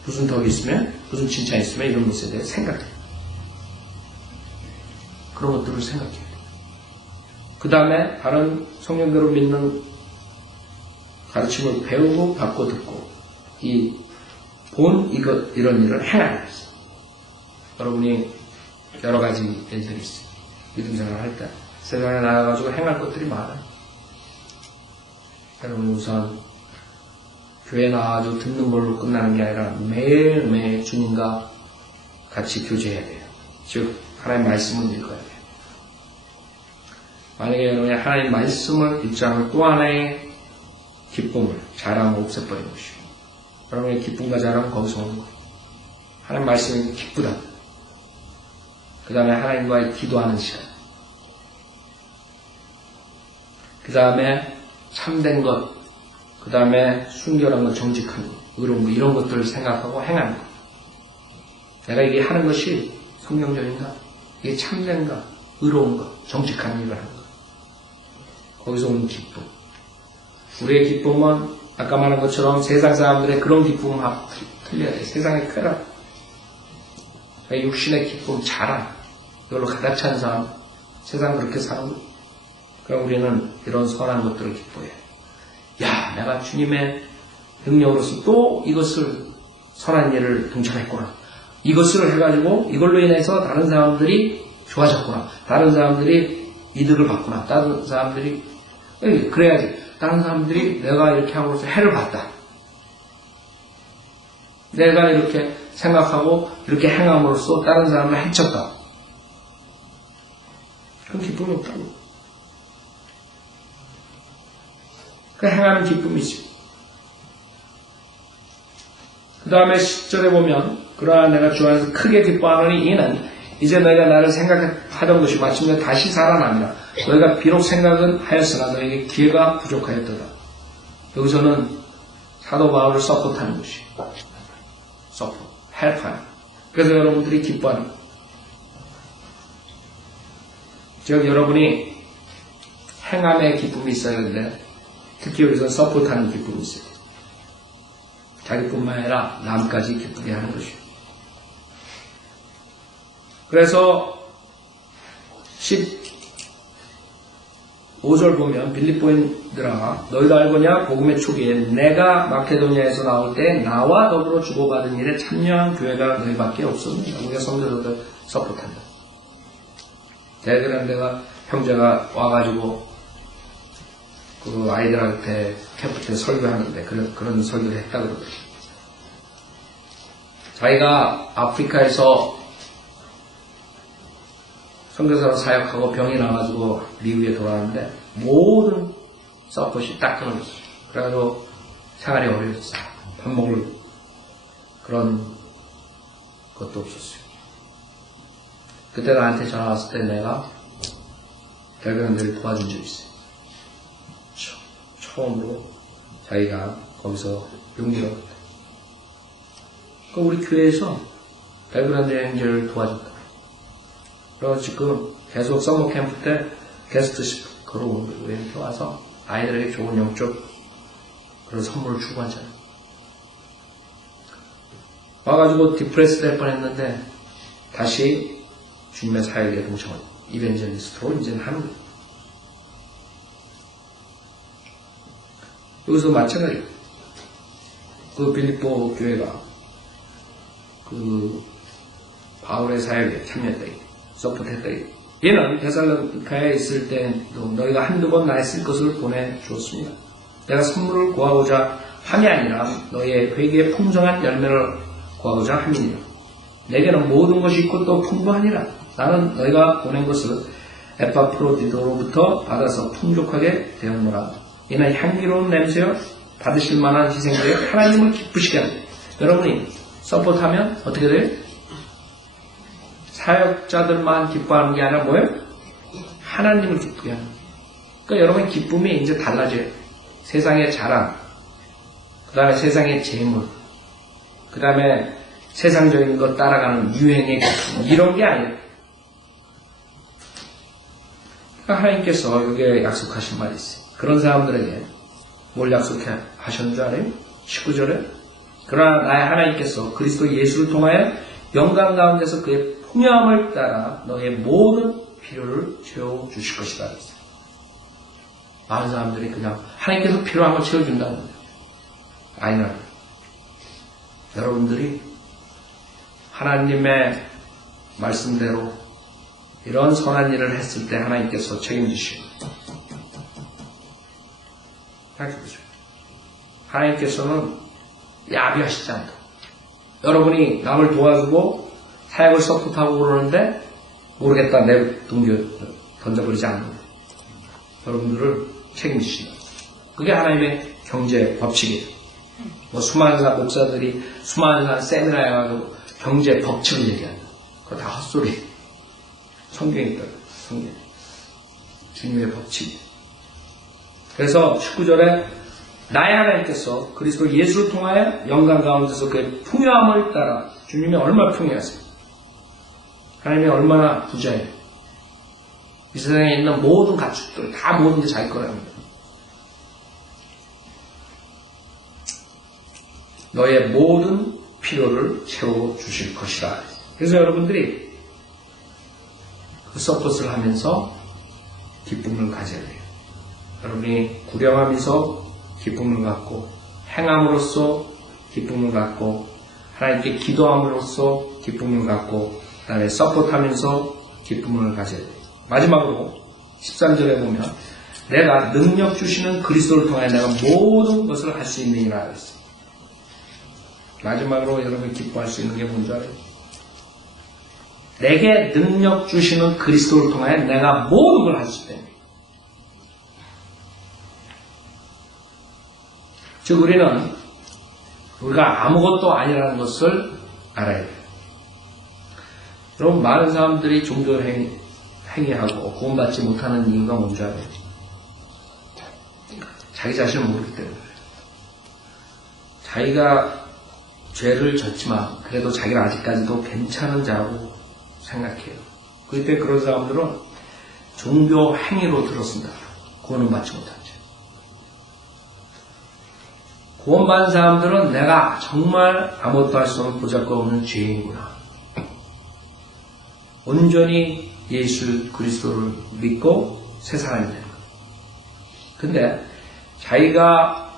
무슨 덕이 있으면 무슨 칭찬이 있으면 이런 것에 대해 생각해요. 그런 것들을 생각해요. 그 다음에 다른 성경대로 믿는 가르침을 배우고 받고 듣고 이런 일을 행하는 것이죠. 여러분이 여러 가지 일들이 있어요. 믿음 생활을 할 때 세상에 나가가지고 행할 것들이 많아요. 여러분 우선 교회 나와가지고 듣는 걸로 끝나는 게 아니라 매일매일 주님과 같이 교제해야 돼요. 즉 하나님 말씀을 읽어야 돼요. 만약에 여러분이 하나님 말씀을 읽지 않으면 또 하나의 기쁨을 자랑을 없애버리는 것이고 여러분의 기쁨과 자랑은 거기서 오는 거예요. 하나님 말씀이 기쁘다. 그 다음에 하나님과의 기도하는 시간. 그 다음에 참된 것. 그 다음에 순결한 것, 정직한 것, 의로운 것 이런 것들을 생각하고 행하는 것. 내가 이게 하는 것이 성경적인가? 이게 참된가? 의로운 것, 정직한 일을 하는 것. 거기서 오는 기쁨. 우리의 기쁨은 아까 말한 것처럼 세상 사람들의 그런 기쁨은 틀려야 돼. 세상의 쾌락. 육신의 기쁨, 자랑. 이걸로 가득 찬 사람. 세상 그렇게 사는 거. 그럼 우리는 이런 선한 것들을 기뻐해. 야, 내가 주님의 능력으로서 또 이것을 선한 일을 동참했구나. 이것을 해가지고 이걸로 인해서 다른 사람들이 좋아졌구나. 다른 사람들이 이득을 받구나. 다른 사람들이 그래야지. 다른 사람들이 내가 이렇게 함으로써 해를 봤다. 내가 이렇게 생각하고 이렇게 행함으로써 다른 사람을 해쳤다. 그런 기쁨이 없다고. 그 행하는 기쁨이 있습니다. 그 다음에 10절에 보면 그러나 내가 주 안에서 크게 기뻐하노니 이는 이제 너희가 나를 생각하던 것이 마침내 다시 살아납니다. 너희가 비록 생각은 하였으나 너희에게 기회가 부족하였더라. 여기서는 사도 바울을 서포트하는 것이 서포트, 헬프하는. 그래서 여러분들이 기뻐하는 것. 즉 여러분이 행함의 기쁨이 있어야 하는데 특히 여기서 서포트하는 기쁨이 있어요. 자기뿐만 아니라 남까지 기쁘게 하는 것이요. 그래서 15절 보면 빌립보인들아 너희도 알거냐 복음의 초기에 내가 마케도니아에서 나올 때 나와 더불어 주고받은 일에 참여한 교회가 너희밖에 없었느니라. 우리가 성도들을 서포트한다. 대그란데가 형제가 와가지고 그 아이들한테 캠프 때 설교하는데 그런 설교를 했다 그러거든요. 자기가 아프리카에서 선교사로 사역하고 병이 나가지고 미국에 돌아왔는데 모든 서폿이 딱 끊어졌어요. 그래가지고 생활이 어려웠어요. 밥 먹을 그런 것도 없었어요. 그때 나한테 전화 왔을 때 내가 결국은 도와준 적이 있어요. 처음으로 자기가 거기서 용기를 얻었다. 우리 교회에서 벨그란드 여행자를 도와줬다. 그래서 지금 계속 서머 캠프 때 게스트 스피커로 이렇게 와서 아이들에게 좋은 영적 그런 선물을 주고 하잖아요. 와가지고 디프레스 될 뻔했는데 다시 주님의 사역에 동참을 이벤젤리스트로 이제는 하는 거예요. 여기서 마찬가지예요. 그 빌립보 교회가 그 바울의 사역에 참여했다. 서포트했다. 얘는 데살로니카에 있을 때도 너희가 한두 번 나에 쓸 것을 보내주었습니다. 내가 선물을 구하고자 함이 아니라 너희의 회개의 풍성한 열매를 구하고자 함이니라. 내게는 모든 것이 있고 또 풍부하니라. 나는 너희가 보낸 것을 에파프로디도로부터 받아서 풍족하게 되었노라. 이는 향기로운 냄새여 받으실 만한 희생되어 하나님을 기쁘시게 합니다. 여러분이 서포트하면 어떻게 돼요? 사역자들만 기뻐하는 게 아니라 뭐예요? 하나님을 기쁘게 하는 거예요. 그러니까 여러분의 기쁨이 이제 달라져요. 세상의 자랑, 그 다음에 세상의 재물, 그 다음에 세상적인 것 따라가는 유행의 기쁨, 이런 게 아니에요. 그러니까 하나님께서 여기에 약속하신 말이 있어요. 그런 사람들에게 뭘 약속하셨는 줄 알아요? 19절에 그러나 나의 하나님께서 그리스도 예수를 통하여 영광 가운데서 그의 풍요함을 따라 너의 모든 필요를 채워주실 것이다. 많은 사람들이 그냥 하나님께서 필요한 걸 채워준다는 거예요. 아니라 여러분들이 하나님의 말씀대로 이런 선한 일을 했을 때 하나님께서 책임지시고 하나님께서는 야비하시지 않다. 여러분이 남을 도와주고 사역을 서포트하고 그러는데 모르겠다 내 던져버리지 않는 거예요. 여러분들을 책임지신다. 그게 하나님의 경제 법칙이에요. 뭐 수많은 목사들이 수많은 세미나에 가서 경제 법칙을 얘기한다. 그거 다 헛소리. 성경에 있다고. 성경. 주님의 법칙이에요. 그래서 19절에 나의 하나님께서 그리스도 예수를 통하여 영광 가운데서 그의 풍요함을 따라 주님이 얼마나 풍요하세요? 하나님이 얼마나 부자예요? 이 세상에 있는 모든 가축들 다 모든 게 자기 거랍니다. 너의 모든 필요를 채워주실 것이라. 그래서 여러분들이 그 서포트를 하면서 기쁨을 가져야 돼요. 여러분이 구령하면서 기쁨을 갖고 행함으로써 기쁨을 갖고 하나님께 기도함으로써 기쁨을 갖고 그 다음에 서포트하면서 기쁨을 가져야 돼요. 마지막으로 13절에 보면 내가 능력 주시는 그리스도를 통해 내가 모든 것을 할 수 있느니라 했어요. 마지막으로 여러분이 기뻐할 수 있는 게 뭔지 알아요? 내게 능력 주시는 그리스도를 통해 내가 모든 걸 할 수 있다. 즉 우리가 아무것도 아니라는 것을 알아야 돼요. 여러분 많은 사람들이 종교 행위하고 구원받지 못하는 이유가 뭔지 알아요? 자기 자신을 모르기 때문에 자기가 죄를 졌지만 그래도 자기는 아직까지도 괜찮은 자라고 생각해요. 그때 그런 사람들은 종교 행위로 들었습니다. 구원은 받지 못한 죄. 구원받은 사람들은 내가 정말 아무것도 할 수 없는 보잘것없는 죄인이구나. 온전히 예수 그리스도를 믿고 새 사람이 되는 거예요. 근데 자기가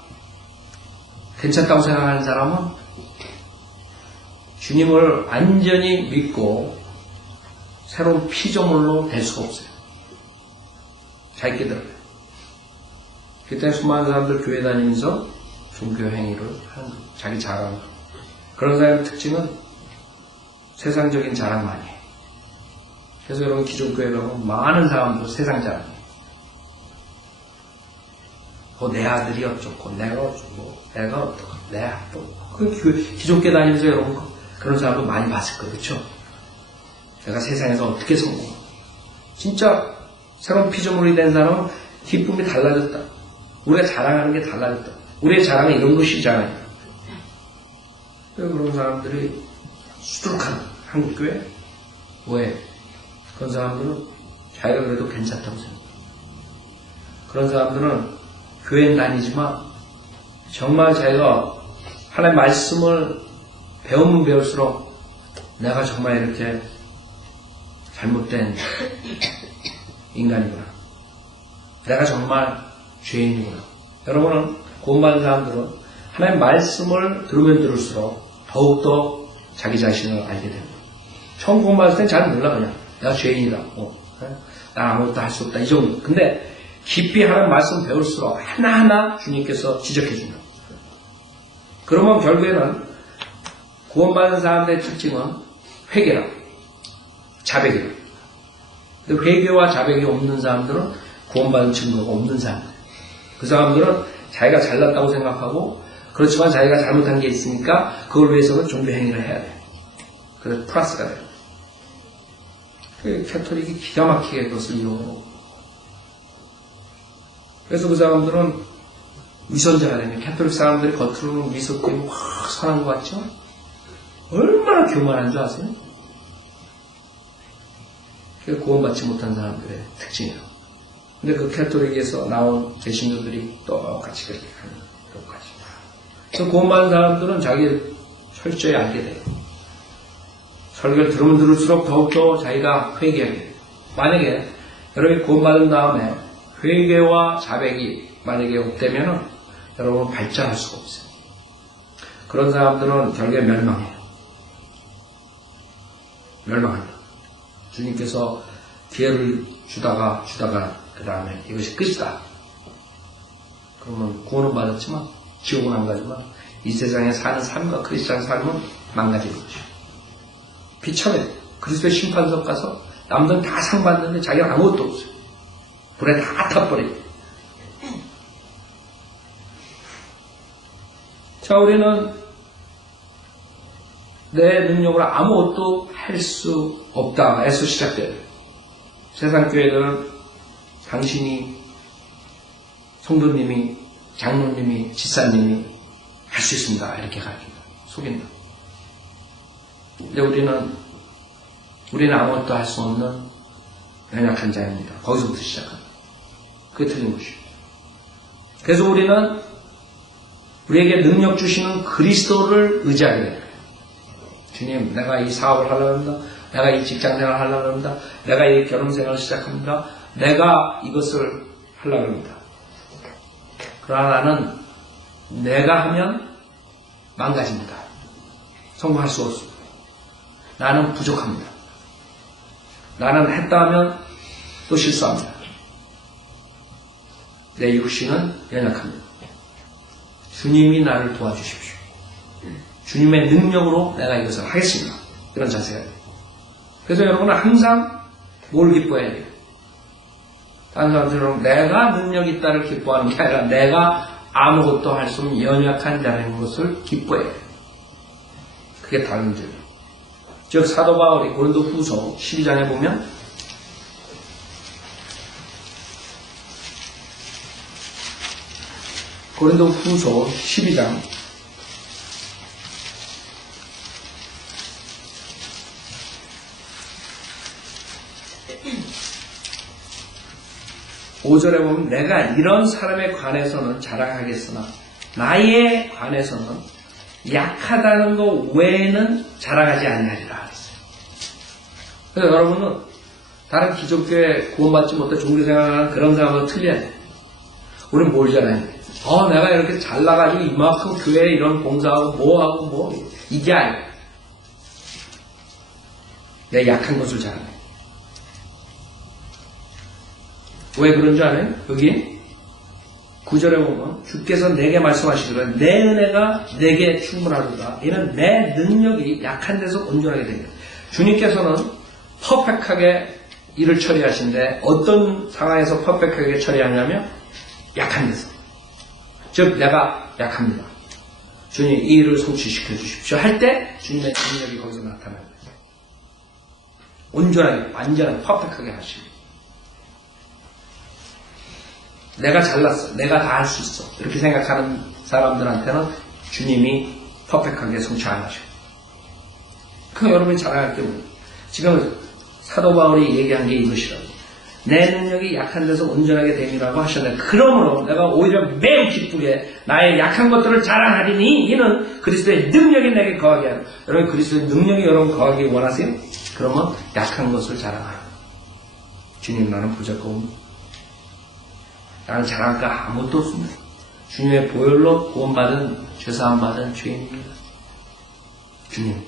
괜찮다고 생각하는 사람은 주님을 완전히 믿고 새로운 피조물로 될 수가 없어요. 잘 깨달아요. 그때 수많은 사람들 교회 다니면서 종교 행위를 하는 거예요. 자기 자랑. 그런 사람의 특징은 세상적인 자랑만이 해요. 그래서 여러분 기존교회 가면 많은 사람들 세상 자랑이에요. 내 아들이 어쩌고 내가 어쩌고 내가 어떻고 내 아빠. 그 기존교회 다니면서 여러분 그런 사람도 많이 봤을 거예요. 그렇죠? 내가 세상에서 어떻게 성공하고. 진짜 새로운 피조물이 된 사람은 기쁨이 달라졌다. 우리가 자랑하는 게 달라졌다. 우리의 자랑은 이런 것이잖아요. 그런 사람들이 수두룩한 한국교회? 왜? 그런 사람들은 자기가 그래도 괜찮다고 생각해요. 그런 사람들은 교회는 다니지만 정말 자기가 하나님의 말씀을 배우면 배울수록 내가 정말 이렇게 잘못된 인간이구나. 내가 정말 죄인이구나. 여러분은 구원받은 사람들은 하나님의 말씀을 들으면 들을수록 더욱더 자기 자신을 알게 됩니다. 처음 구원받을 때는 잘 몰라. 그냥 내가 죄인이다. 나 아무것도 할 수 없다. 이 정도. 근데 깊이 하나님의 말씀 배울수록 하나하나 주님께서 지적해 준다. 그러면 결국에는 구원받은 사람들의 특징은 회개라, 자백이라. 근데 회개와 자백이 없는 사람들은 구원받은 증거가 없는 사람들. 그 사람들은 자기가 잘났다고 생각하고 그렇지만 자기가 잘못한 게 있으니까 그걸 위해서는 종교 행위를 해야 돼. 그래서 플러스가 돼요. 캐톨릭이 기가 막히게 그것을 이용하고. 그래서 그 사람들은 위선자가 되면 캐톨릭 사람들이 겉으로는 미소 때문에 확 선한 것 같죠? 얼마나 교만한 줄 아세요? 그게 구원받지 못한 사람들의 특징이에요. 근데 그 캐톨릭에서 나온 개신교들이 똑같이 그렇게 하는 똑같이. 그래서 구원받은 사람들은 자기를 철저히 알게 돼요. 설교를 들으면 들을수록 더욱더 자기가 회개하게 돼요. 만약에 여러분이 구원받은 다음에 회개와 자백이 만약에 없다면 여러분은 발전할 수가 없어요. 그런 사람들은 결국에 멸망해요. 멸망합니다. 주님께서 기회를 주다가 그 다음에 이것이 끝이다. 그러면 구원은 받았지만 지옥은 안 가지만 이 세상에 사는 삶과 크리스찬 삶은 망가지는 것이죠. 비참해. 그리스도의 심판석 가서 남들은 다 상 받는데 자기는 아무것도 없어요. 불에 다 타버려요. 자, 우리는 내 능력으로 아무것도 할 수 없다에서 시작돼요. 세상 교회들은 당신이, 성도님이, 장로님이, 집사님이 할 수 있습니다. 이렇게 가르칩니다. 속인다. 근데 우리는 아무것도 할 수 없는 연약한 자입니다. 거기서부터 시작합니다. 그게 틀린 것이죠. 그래서 우리는 우리에게 능력 주시는 그리스도를 의지하게 됩니다. 주님, 내가 이 사업을 하려고 합니다. 내가 이 직장생활을 하려고 합니다. 내가 이 결혼생활을 시작합니다. 내가 이것을 하려고 합니다. 그러나 나는 내가 하면 망가집니다. 성공할 수 없습니다. 나는 부족합니다. 나는 했다 하면 또 실수합니다. 내 육신은 연약합니다. 주님이 나를 도와주십시오. 주님의 능력으로 내가 이것을 하겠습니다. 이런 자세가 돼요. 그래서 여러분은 항상 뭘 기뻐해야 돼요? 다른 사람들은 내가 능력이 있다를 기뻐하는 게 아니라 내가 아무것도 할 수 없는 연약한 자라는 것을 기뻐해야 돼요. 그게 다른 문제예요. 즉 사도 바울이 고린도 후서 12장에 보면 고린도 후서 12장 5절에 보면 내가 이런 사람에 관해서는 자랑하겠으나 나에 관해서는 약하다는 것 외에는 자랑하지 아니하리라. 그래서 여러분은 다른 기독교에 구원받지 못해 종교생활하는 그런 사람은 틀려야 돼. 우리는 뭘 잘해? 내가 이렇게 잘나가지고 이만큼 교회에 이런 봉사하고 뭐하고 이게 아니야. 내 약한 것을 잘하네. 왜 그런 줄 아나요? 여기 9절에 보면 주께서 내게 말씀하시기를 내 은혜가 내게 충분하도다. 이는 내 능력이 약한 데서 온전하게 됩니다. 주님께서는 퍼펙트하게 일을 처리하신데 어떤 상황에서 퍼펙트하게 처리하냐면 약한 데서. 즉 내가 약합니다. 주님 이 일을 성취시켜 주십시오 할 때 주님의 능력이 거기서 나타납니다. 온전하게, 완전하게, 퍼펙트하게 하시고. 내가 잘났어. 내가 다 할 수 있어. 이렇게 생각하는 사람들한테는 주님이 퍼펙트하게 성취 안 하셔. 그럼 여러분이 자랑할 게 뭐예요? 지금 사도 바울이 얘기한 게 이것이라고. 내 능력이 약한 데서 온전하게 됨이라고 하셨네. 그러므로 내가 오히려 매우 기쁘게 나의 약한 것들을 자랑하리니 이는 그리스도의 능력이 내게 거하게 하라. 여러분 그리스도의 능력이 여러분 거하기 원하세요? 그러면 약한 것을 자랑하라. 주님 나는 부족하고 나는 자랑할 거 아무것도 없습니다. 주님의 보혈로 구원받은 죄사함 받은 죄인입니다. 주님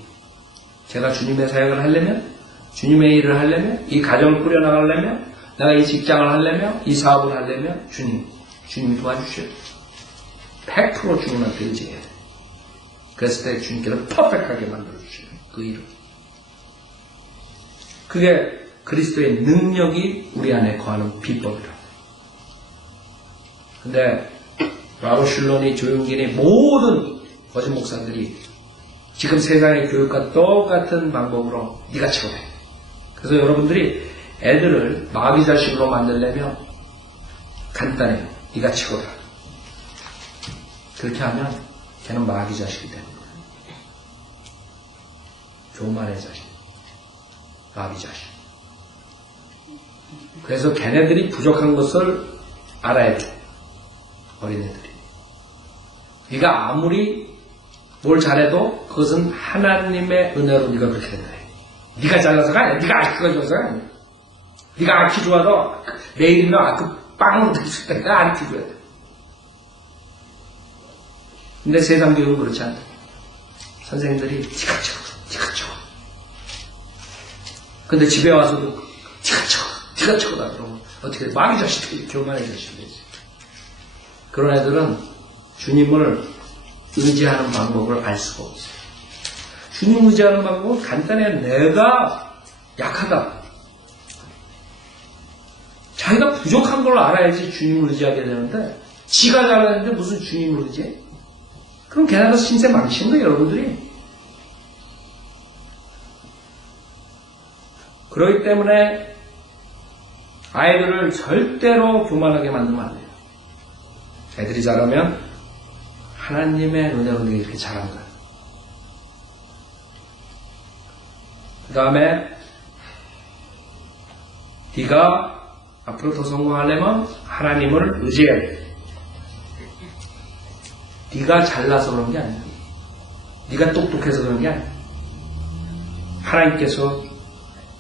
제가 주님의 사역을 하려면 주님의 일을 하려면 이 가정을 꾸려나가려면 내가 이 직장을 하려면 이 사업을 하려면 주님이 도와주셔야 돼요. 100% 주님한테 의지해야 돼요. 그랬을 때 주님께서 퍼펙트하게 만들어주셔요. 그 일을. 그게 그리스도의 능력이 우리 안에 거하는 비법이라고. 근데 라로 슐론이 조용길이 모든 거짓 목사들이 지금 세상의 교육과 똑같은 방법으로 네가 최고다. 그래서 여러분들이 애들을 마귀 자식으로 만들려면 간단해요. 네가 최고다. 그렇게 하면 걔는 마귀 자식이 되는 거예요. 교만의 자식, 마귀 자식. 그래서 걔네들이 부족한 것을 알아야 돼. 어린애들이. 네가 아무리 뭘 잘해도 그것은 하나님의 은혜로 네가 그렇게 된다. 네가 잘나서가 아니야. 네가 아키가 좋아서가 아니야. 네가 아키 좋아도 내일이면 아키 빵으로 될 수 있다. 네가 아키 줘야 돼. 근데 세상 교육은 그렇지 않다. 선생님들이 네가 최고다. 근데 집에 와서도 네가 최고다. 그러면 어떻게 돼? 마귀 자식들이 교만의 자식들이 되지. 그런 애들은 주님을 의지하는 방법을 알 수가 없어요. 주님 의지하는 방법은 간단해. 내가 약하다. 자기가 부족한 걸 알아야지 주님을 의지하게 되는데 지가 잘하는데 무슨 주님을 의지해? 그럼 걔네가 신세 망치는 거예요, 여러분들이. 그렇기 때문에 아이들을 절대로 교만하게 만들면 안 돼요. 애들이 자라면 하나님의 은혜로 이렇게 자란 거예요. 그 다음에 네가 앞으로 더 성공하려면 하나님을 의지해야 돼. 네가 잘나서 그런 게 아니야. 네가 똑똑해서 그런 게 아니야. 하나님께서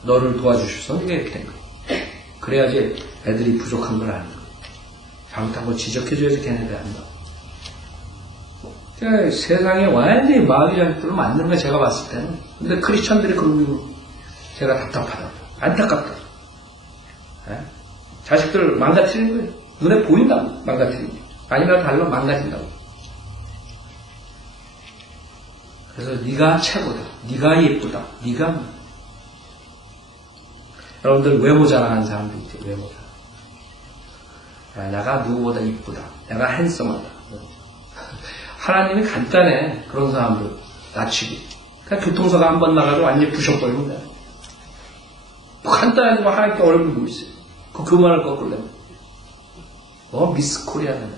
너를 도와주셔서 네가 이렇게 된 거야. 그래야지 애들이 부족한 걸 아는 거야. 잘못한 걸 지적해줘야지 걔네들이 안다. 그러니까 세상에 완전히 마귀 자식들을 만드는 거 제가 봤을 때는. 근데 크리스천들이 그러고 제가 답답하다. 안타깝다. 네? 자식들 망가뜨리는 거예요. 눈에 보인다고 망가뜨리는 거예요. 아니면 달라 망가진다고. 그래서 네가 최고다. 네가 예쁘다. 네가 여러분들 외모 자랑하는 사람들 있죠. 외모 자랑. 내가 누구보다 이쁘다. 내가 핸섬하다. 하나님이 간단해. 그런 사람들 낮추기. 그냥 교통사가 한 번 나가도 완전히 부셔버리면 돼. 뭐 간단하게 뭐 하나님께 어려운 게 뭐 있어요. 그 말을 거꾸로 미스 코리아는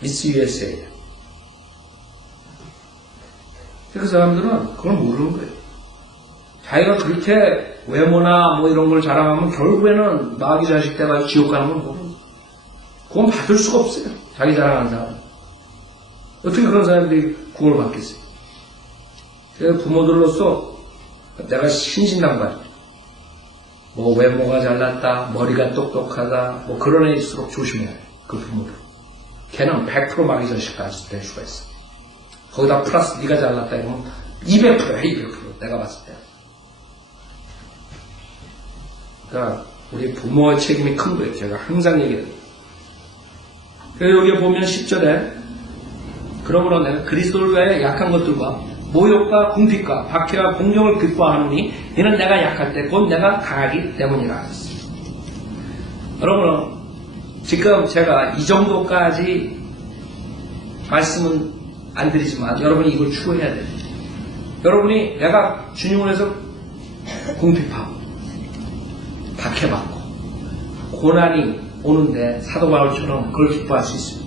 미스 USA. 그 사람들은 그걸 모르는 거예요. 자기가 그렇게 외모나 뭐 이런 걸 자랑하면 결국에는 마귀 자식 돼가지고 지옥 가는 걸 모르는 거예요. 그건 받을 수가 없어요. 자기 자랑하는 사람. 어떻게 그런 사람들이 구원을 받겠어요? 그래서 부모들로서 내가 신신당부하죠. 뭐 외모가 잘났다, 머리가 똑똑하다, 뭐 그런 애일수록 조심해야 돼. 그 부모들. 걔는 100% 마귀 자식까지 될 수가 있어. 거기다 플러스 네가 잘났다 이러면 200%야, 200%. 내가 봤을 때. 그러니까 우리 부모의 책임이 큰 거예요. 제가 항상 얘기해요. 그래서 여기 보면 10절에 그러므로 내가 그리스도를 위하여 약한 것들과 모욕과 궁핍과 박해와 공경을 기뻐하노니 이는 내가 약할 때 곧 내가 강하기 때문이라 하셨어요. 여러분 지금 제가 이 정도까지 말씀은 안 드리지만 여러분이 이걸 추구해야 돼요. 여러분이 내가 주님을 위해서 궁핍하고 박해받고 고난이 오는데 사도 바울처럼 그걸 기뻐할 수 있습니다.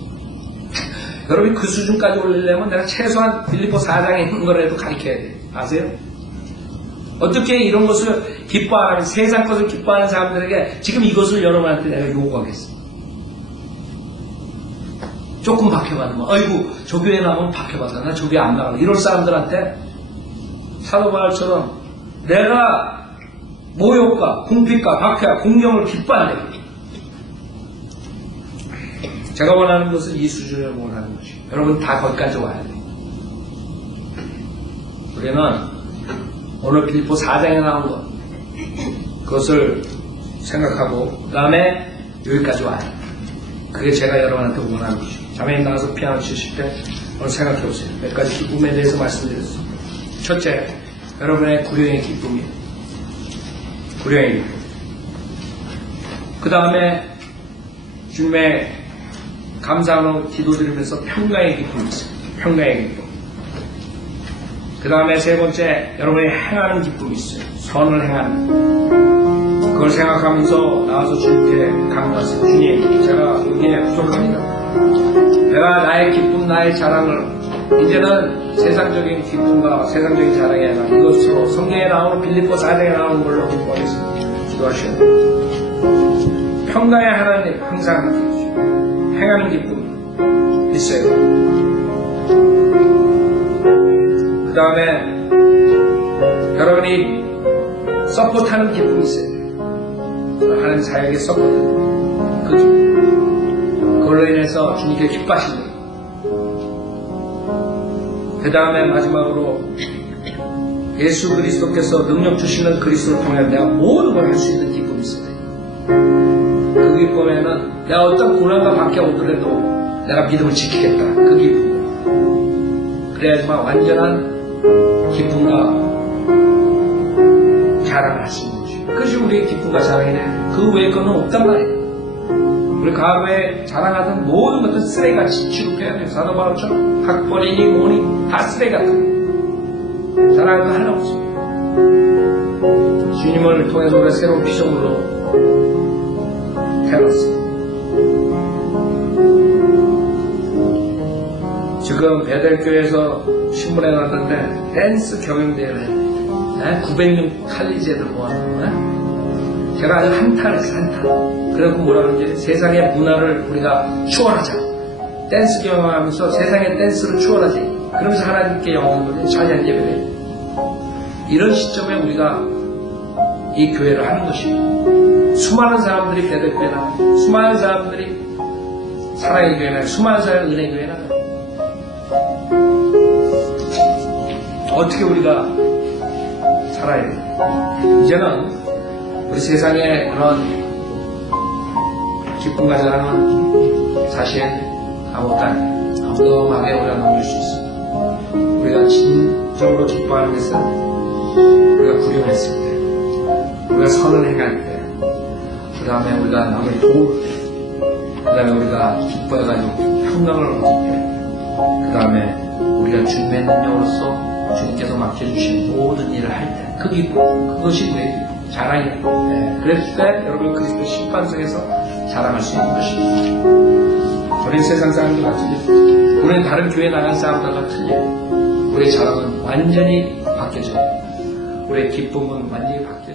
여러분이 그 수준까지 올리려면 내가 최소한 빌립보 4장에 있는 거라도 가르쳐야 돼요. 아세요? 어떻게 이런 것을 기뻐하는, 세상 것을 기뻐하는 사람들에게 지금 이것을 여러분한테 내가 요구하겠습니다. 조금 박해받으면 아이고 저 교회 나오면 박해받아, 나 저 교회 안 나갈래, 이럴 사람들한테 사도 바울처럼 내가 모욕과 궁핍과 박해와 공경을 기뻐한다. 제가 원하는 것은 이 수준을 원하는 것이에요. 여러분 다 거기까지 와야 돼요. 우리는 오늘 빌립보 4장에 나온 것, 그것을 생각하고 그 다음에 여기까지 와야 돼요. 그게 제가 여러분한테 원하는 것이에요. 자매님 나와서 피아노 치실 때 오늘 생각해 보세요. 몇 가지 기쁨에 대해서 말씀드렸어요. 첫째, 여러분의 구령의 기쁨이에요. 구령의 기쁨. 그 다음에 주님의 감사하는 기도드리면서 평강의 기쁨이 있어요. 평강의 기쁨. 그 다음에 세 번째, 여러분이 행하는 기쁨이 있어요. 선을 행하는. 그걸 생각하면서 나와서 주님께 강구하세요. 주님, 제가 여기에 부족합니다. 내가 나의 기쁨, 나의 자랑을 이제는 세상적인 기쁨과 세상적인 자랑이 아니라 이것으로 성경에 나오는 빌립보 4장에 나오는 걸로 기뻐하겠습니다. 기도하셔야 돼요. 평강의 하나님 항상 함께 해주시고 행하는 기쁨 있어요. 그 다음에 여러분이 서포트하는 기쁨이 있어요. 하나님 사역에 서포트, 그 기쁨, 그걸로 인해서 주님께 기뻐하시는 거예요. 그 다음에 마지막으로 예수 그리스도께서 능력 주시는 그리스도를 통해 내가 모든 걸 할 수 있는 기쁨이 있어요. 그 기쁨에는 내가 어떤 고난과 박해 오더라도 내가 믿음을 지키겠다. 그 기쁨. 그래야지만 완전한 기쁨과 자랑을 할 수 있는 것이에요. 그것이 우리의 기쁨과 자랑이네. 그 외의 거는 없단 말이에요. 우리 과거에 자랑하던 모든 것은 쓰레기같이 취급해야 돼요. 사도 바울처럼 학벌이니 뭐니 다 쓰레기 같은 거예요. 자랑할 거 하나 없어요. 주님을 통해서 우리가 새로운 피조물로 태어났어요. 지금 베델교회에서 신문에 나왔는데 댄스 경연대회를 했는데 900명 칼리지애들 모아놓고 제가 아주 한탄했어요. 한탄. 그래서 뭐라 그러지? 세상의 문화를 우리가 추월하자. 댄스 경험하면서 세상의 댄스를 추월하자. 그러면서 하나님께 영광을 찬양 예배를. 이런 시점에 우리가 이 교회를 하는 것입니다. 수많은 사람들이 베델교회 나가요. 수많은 사람들이 사랑의 교회 나가요. 수많은 사람들이 은혜 교회 나가요. 어떻게 우리가 살아야 돼요? 이제는 우리 세상에 그런 기쁨과 자랑은 사실 아무것도 아니에요. 아무도하게 우리가 넘길 수 있어요. 우리가 진정으로 기뻐하는 것은 우리가 구령했을 때, 우리가 선을 행할 때, 그 다음에 우리가 남을 도울 때, 그 다음에 우리가 기뻐해가지고 평강을 얻을 때, 그 다음에 우리가 주님의 능력으로서 주님께서 맡겨주신 모든 일을 할 때, 그 기쁨, 그것이 우리의 기쁨. 자랑이에요. 네. 그랬을 때 여러분 그리스도 심판석에서 자랑할 수 있는 것입니다. 우리는 세상 사람들 같은데 우리는 다른 교회 나간 사람들과 틀려요. 우리의 자랑은 완전히 바뀌어져요. 우리의 기쁨은 완전히 바뀌어요.